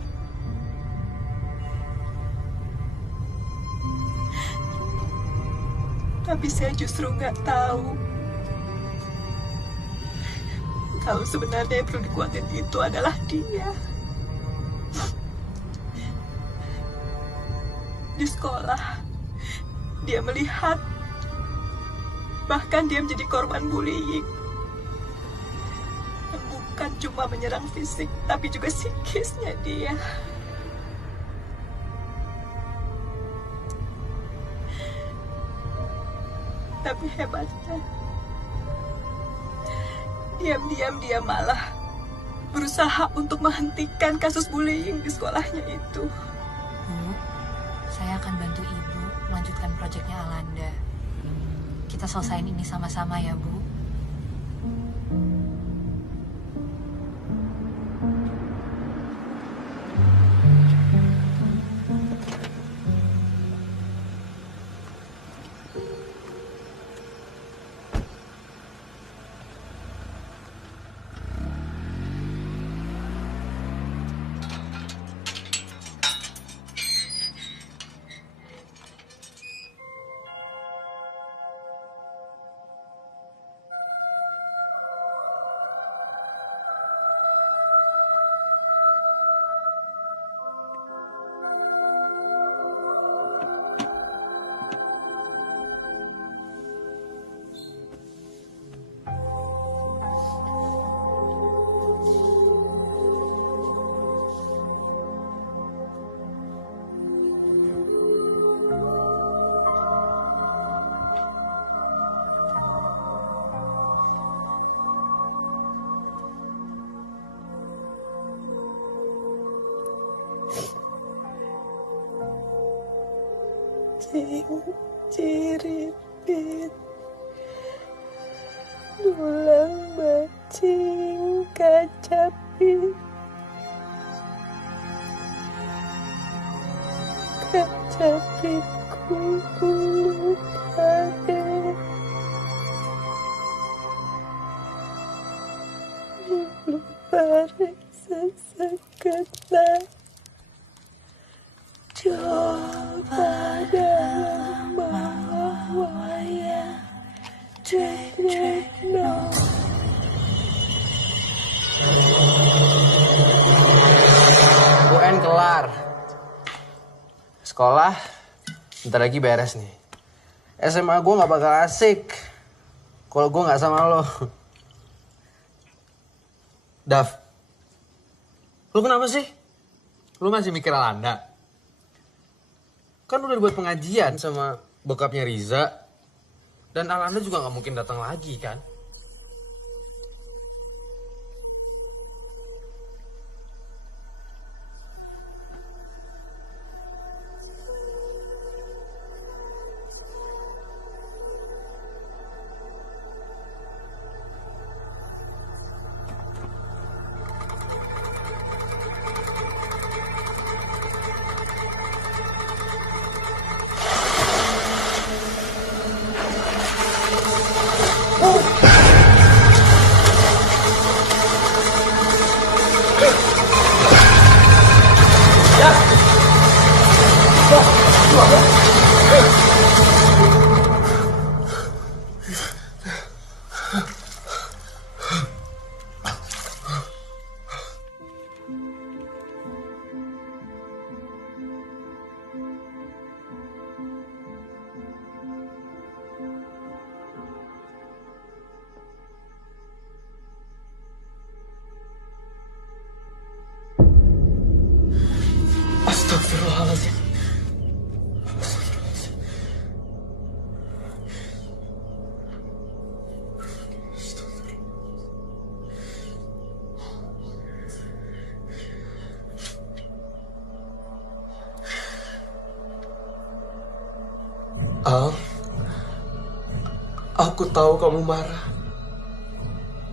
Tapi saya justru nggak tahu kalau sebenarnya yang perlu dikuatin itu adalah dia. Di sekolah, dia melihat, bahkan dia menjadi korban bullying. Yang bukan cuma menyerang fisik, tapi juga psikisnya dia. Tapi hebatnya, diam-diam dia malah berusaha untuk menghentikan kasus bullying di sekolahnya itu. Bu, saya akan bantu Ibu melanjutkan proyeknya Alanda. Kita selesain ini sama-sama ya, Bu. Ciripit dulang bacing kacapit kacapitku bulu pare bulu pare seseketlah coba dalam wayang trek no. UN kelar. Sekolah bentar lagi beres nih. SMA gue nggak bakal asik kalau gue nggak sama lo. Dav, lo kenapa sih? Lo masih mikir Alanda? Kan udah dibuat pengajian sama bokapnya Riza. Dan Alanda juga nggak mungkin datang lagi kan? Astagfirullahaladzim. Al, aku tahu kamu marah,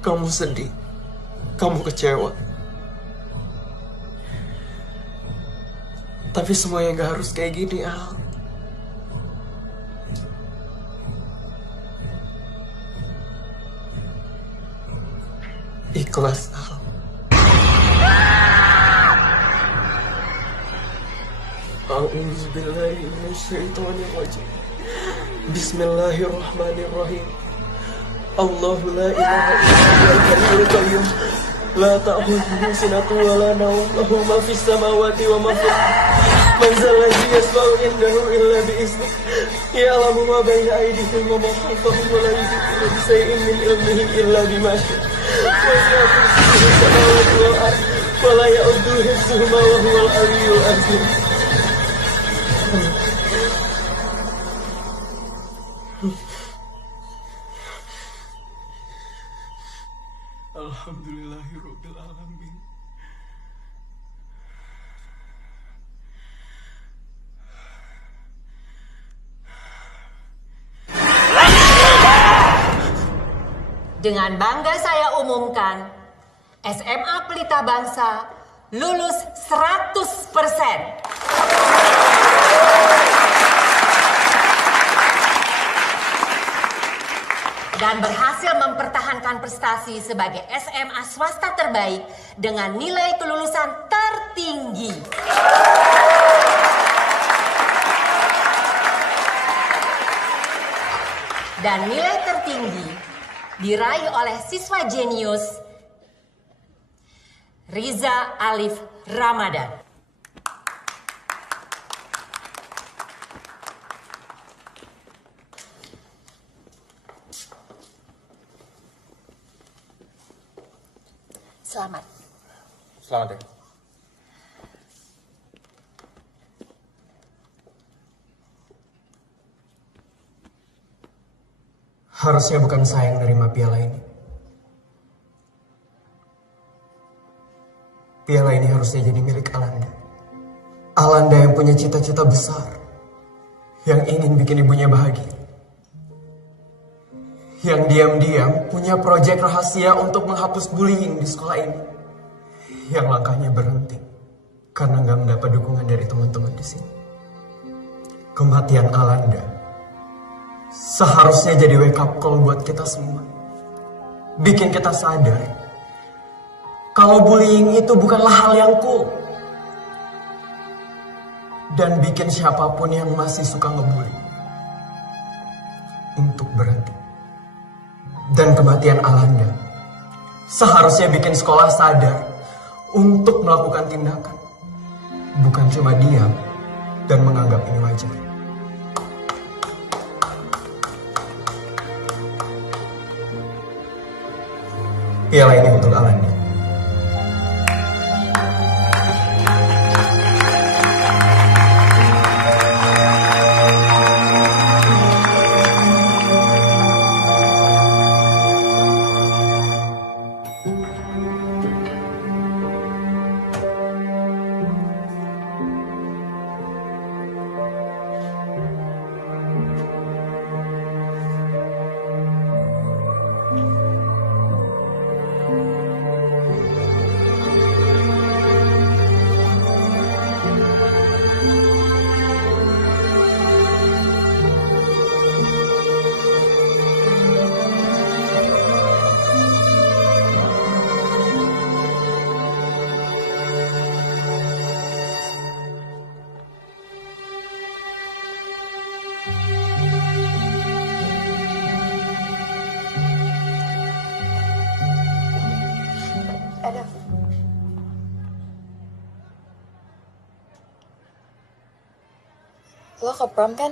kamu sedih, kamu kecewa. Tapi semuanya gak harus kayak gini, Al. Ikhlas, Al. A'udzubillahi minasyaitonirrajim. Bismillahirrahmanirrahim. Allahu la ilaha illallahul hayyul qayyum. La ta'khudhuhu sinatun wa la nawm. Lahu ma fis samawati wa ma fil ardi. Man zal ladzi yashfa'u indahu illa bi idznih. Ya'lamu ma baina aydihim wa ma khalfahum wa la yuhituna bi shay'in min ilmihi illa bima syaa. Wasi'a kursiyuhu samawati wal ardi wa la ya'uduhu hifdhuhuma wa huwal 'aliyyul 'azim. Alhamdulillahirabbil alamin. Dengan bangga saya umumkan, SMA Pelita Bangsa lulus 100%. Dan berhasil mempertahankan prestasi sebagai SMA swasta terbaik dengan nilai kelulusan tertinggi. Dan nilai tertinggi diraih oleh siswa jenius Riza Alif Ramadan. Selamat. Selamat ya. Harusnya bukan saya yang nerima piala ini. Piala ini harusnya jadi milik Alanda. Alanda yang punya cita-cita besar. Yang ingin bikin ibunya bahagia. Yang diam-diam punya proyek rahasia untuk menghapus bullying di sekolah ini. Yang langkahnya berhenti karena nggak mendapat dukungan dari teman-teman di sini. Kematian Alanda seharusnya jadi wake up call buat kita semua. Bikin kita sadar kalau bullying itu bukanlah hal yang cool. Dan bikin siapapun yang masih suka ngebully untuk berhenti. Dan kematian Alanda seharusnya bikin sekolah sadar untuk melakukan tindakan. Bukan cuma diam dan menganggap ini wajar. Piala ini untuk Alanda. Lo ke prom kan?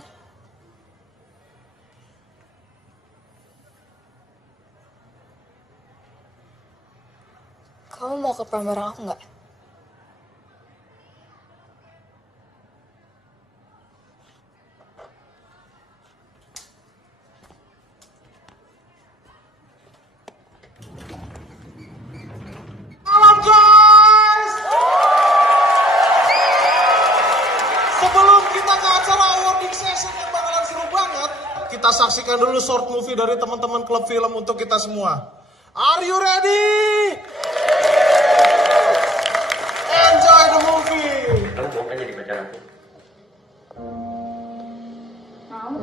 Kamu mau ke prom bareng aku nggak? kita saksikan dulu short movie dari teman-teman klub film untuk kita semua. Are you ready? Enjoy the movie. Kamu mau kan jadi pacar aku? Mau?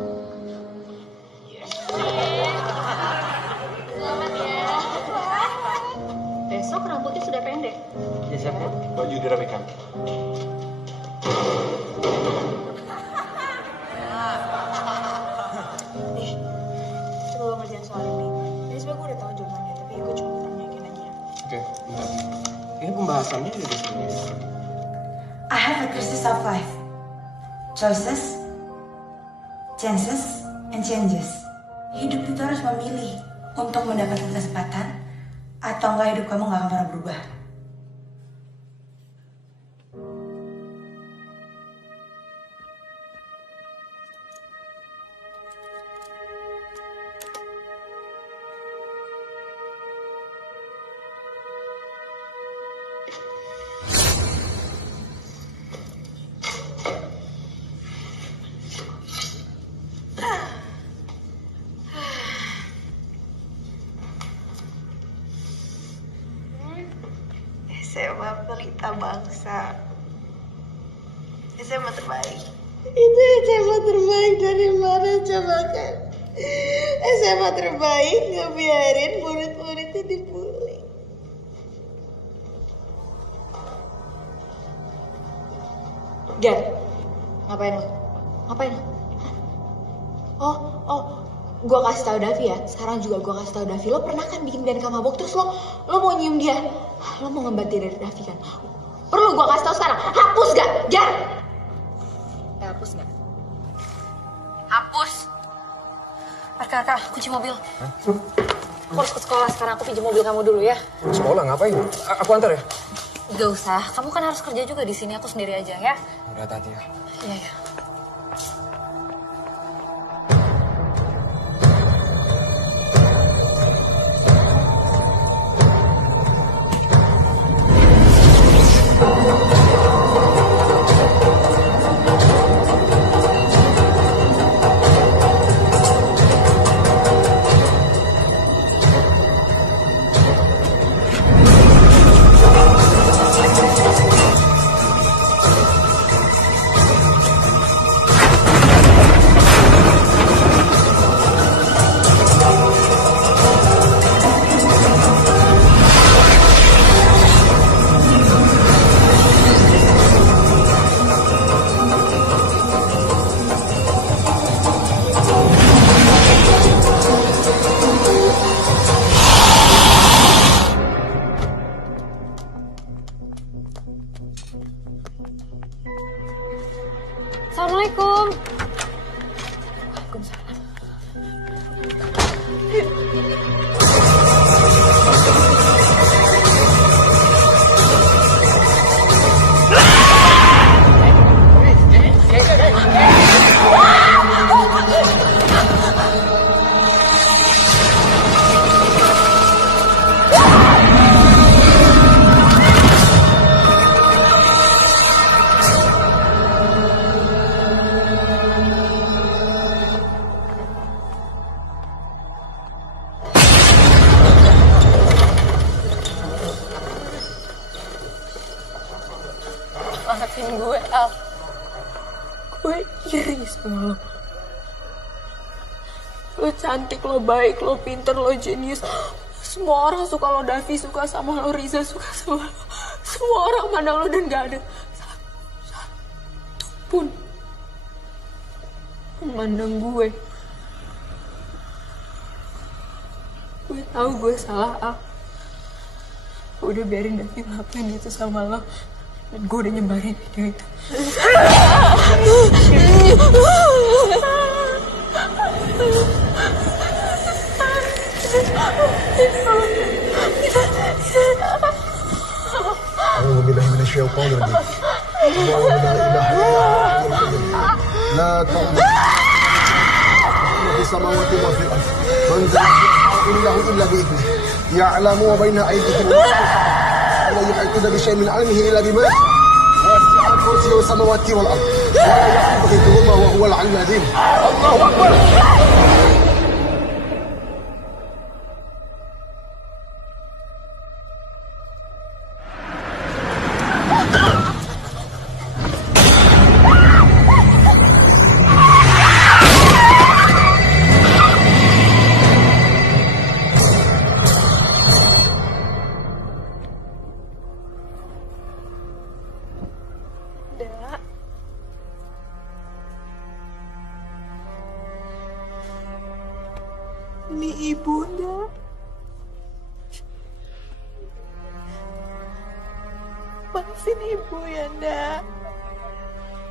Selamat ya. Besok rambutnya sudah pendek. Ya siap ya. Baju dirapikan. Coba ngerjain soal ini. Ini sebenernya gue udah tahu jawabannya, tapi gue cuma pernah yakin aja. Oke, bentar. Ini pembahasannya di sini. I have a crisis of life. Choices, chances, and changes. Hidup itu harus memilih untuk mendapatkan kesempatan atau enggak hidup kamu nggak akan pernah berubah. SMA pelita bangsa. SMA terbaik. Itu SMA terbaik dari mana coba kan? SMA terbaik ngebiarin murid-muridnya dibully. Gar, ngapain lo? Ngapain lo? Oh, gue kasih tahu Davi ya. Sekarang juga gue kasih tahu Davi. Lo pernah kan bikin Bianca mabuk terus lo mau nyium dia? Lo mau ngebantu dari Davi kan? Perlu gue kasih tahu sekarang. Hapus gak? Jar! Hapus gak? Hapus! Arka, kunci mobil. Aku harus ke sekolah sekarang. Aku pinjam mobil kamu dulu ya. Sekolah ngapain? Aku antar ya? Gak usah. Kamu kan harus kerja juga di sini. Aku sendiri aja ya. Udah hati ya. Iya. Assalamualaikum. Maafin gue, Al. Gue iri sama lo. Lo cantik, lo baik, lo pinter, lo jenius. Semua orang suka lo, Davi suka sama lo, Riza suka sama lo. Semua orang mandang lo dan gak ada satu pun memandang gue. Gue tahu gue salah, Al. Gue udah biarin Davi ngelakuin itu sama lo. Dan gue udah nyebarin video itu. A'udzubillahi minasyaitonir rajim. La ta'budu fis samawati wa fil ardh. Man illahu illa bi'idhnih. Ya'lamu ma baina aydihim wa la yuhituna bi shay'in min 'ilmihi illa bima wasi'a كرسيه السماوات والأرض ولا يحيط حفظهما وهو العلي العظيم. الله أكبر. Ini ibunda. Maafin ibu ya, Nda.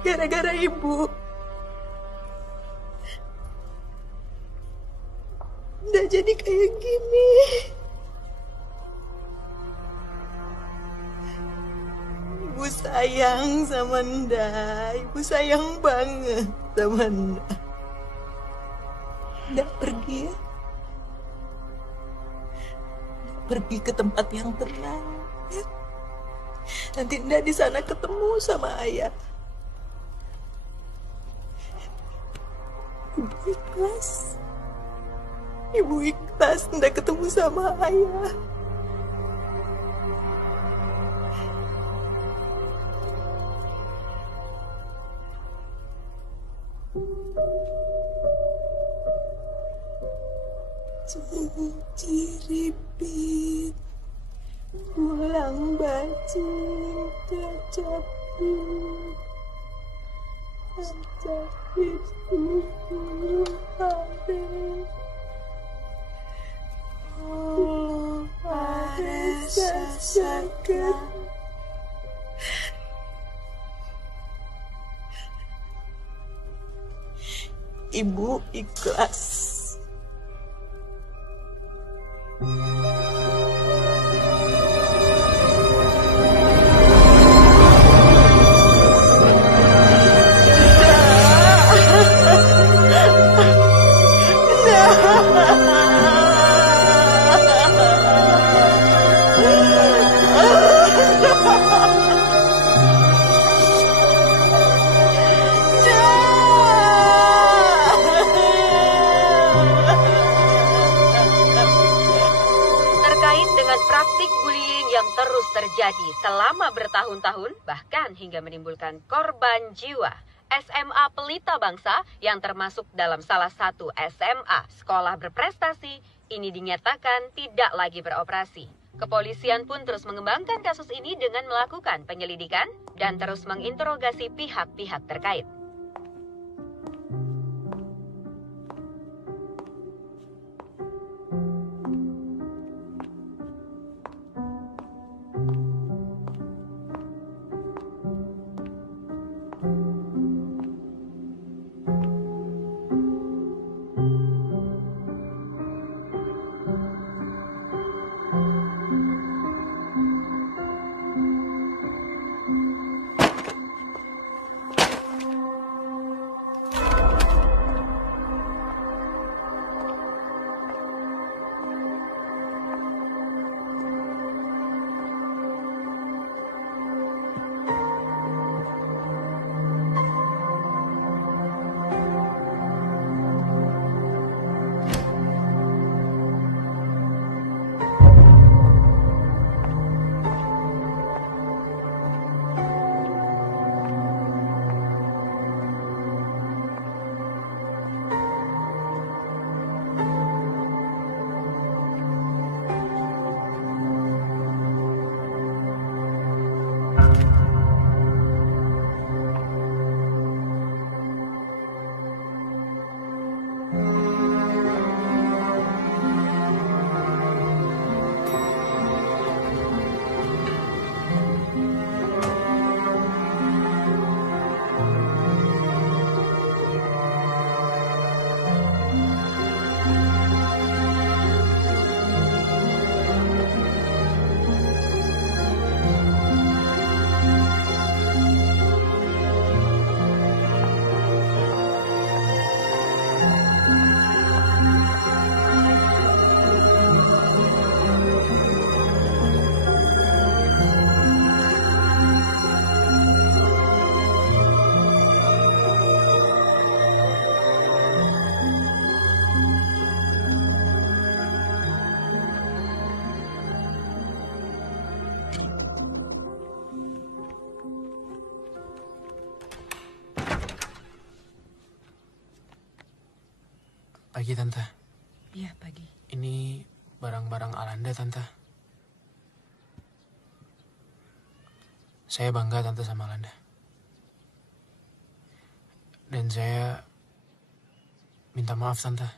Gara-gara ibu. Nda jadi kayak gini. Ibu sayang sama Nda. Ibu sayang banget sama Nda. Nda pergi ya. Pergi ke tempat yang tenang. Ya. Nanti Nda di sana ketemu sama ayah. Ibu ikhlas. Ibu ikhlas Nda ketemu sama ayah. Ciripit pulang bacin kacapit kacapit bulu pare bulu pare sasakan. Ibu ikhlas. Terus terjadi selama bertahun-tahun, bahkan hingga menimbulkan korban jiwa. SMA Pelita Bangsa yang termasuk dalam salah satu SMA sekolah berprestasi ini dinyatakan tidak lagi beroperasi. Kepolisian pun terus mengembangkan kasus ini dengan melakukan penyelidikan dan terus menginterogasi pihak-pihak terkait. Pagi, Tante. Iya, pagi. Ini barang-barang Alanda, Tante. Saya bangga, Tante, sama Alanda. Dan saya minta maaf, Tante.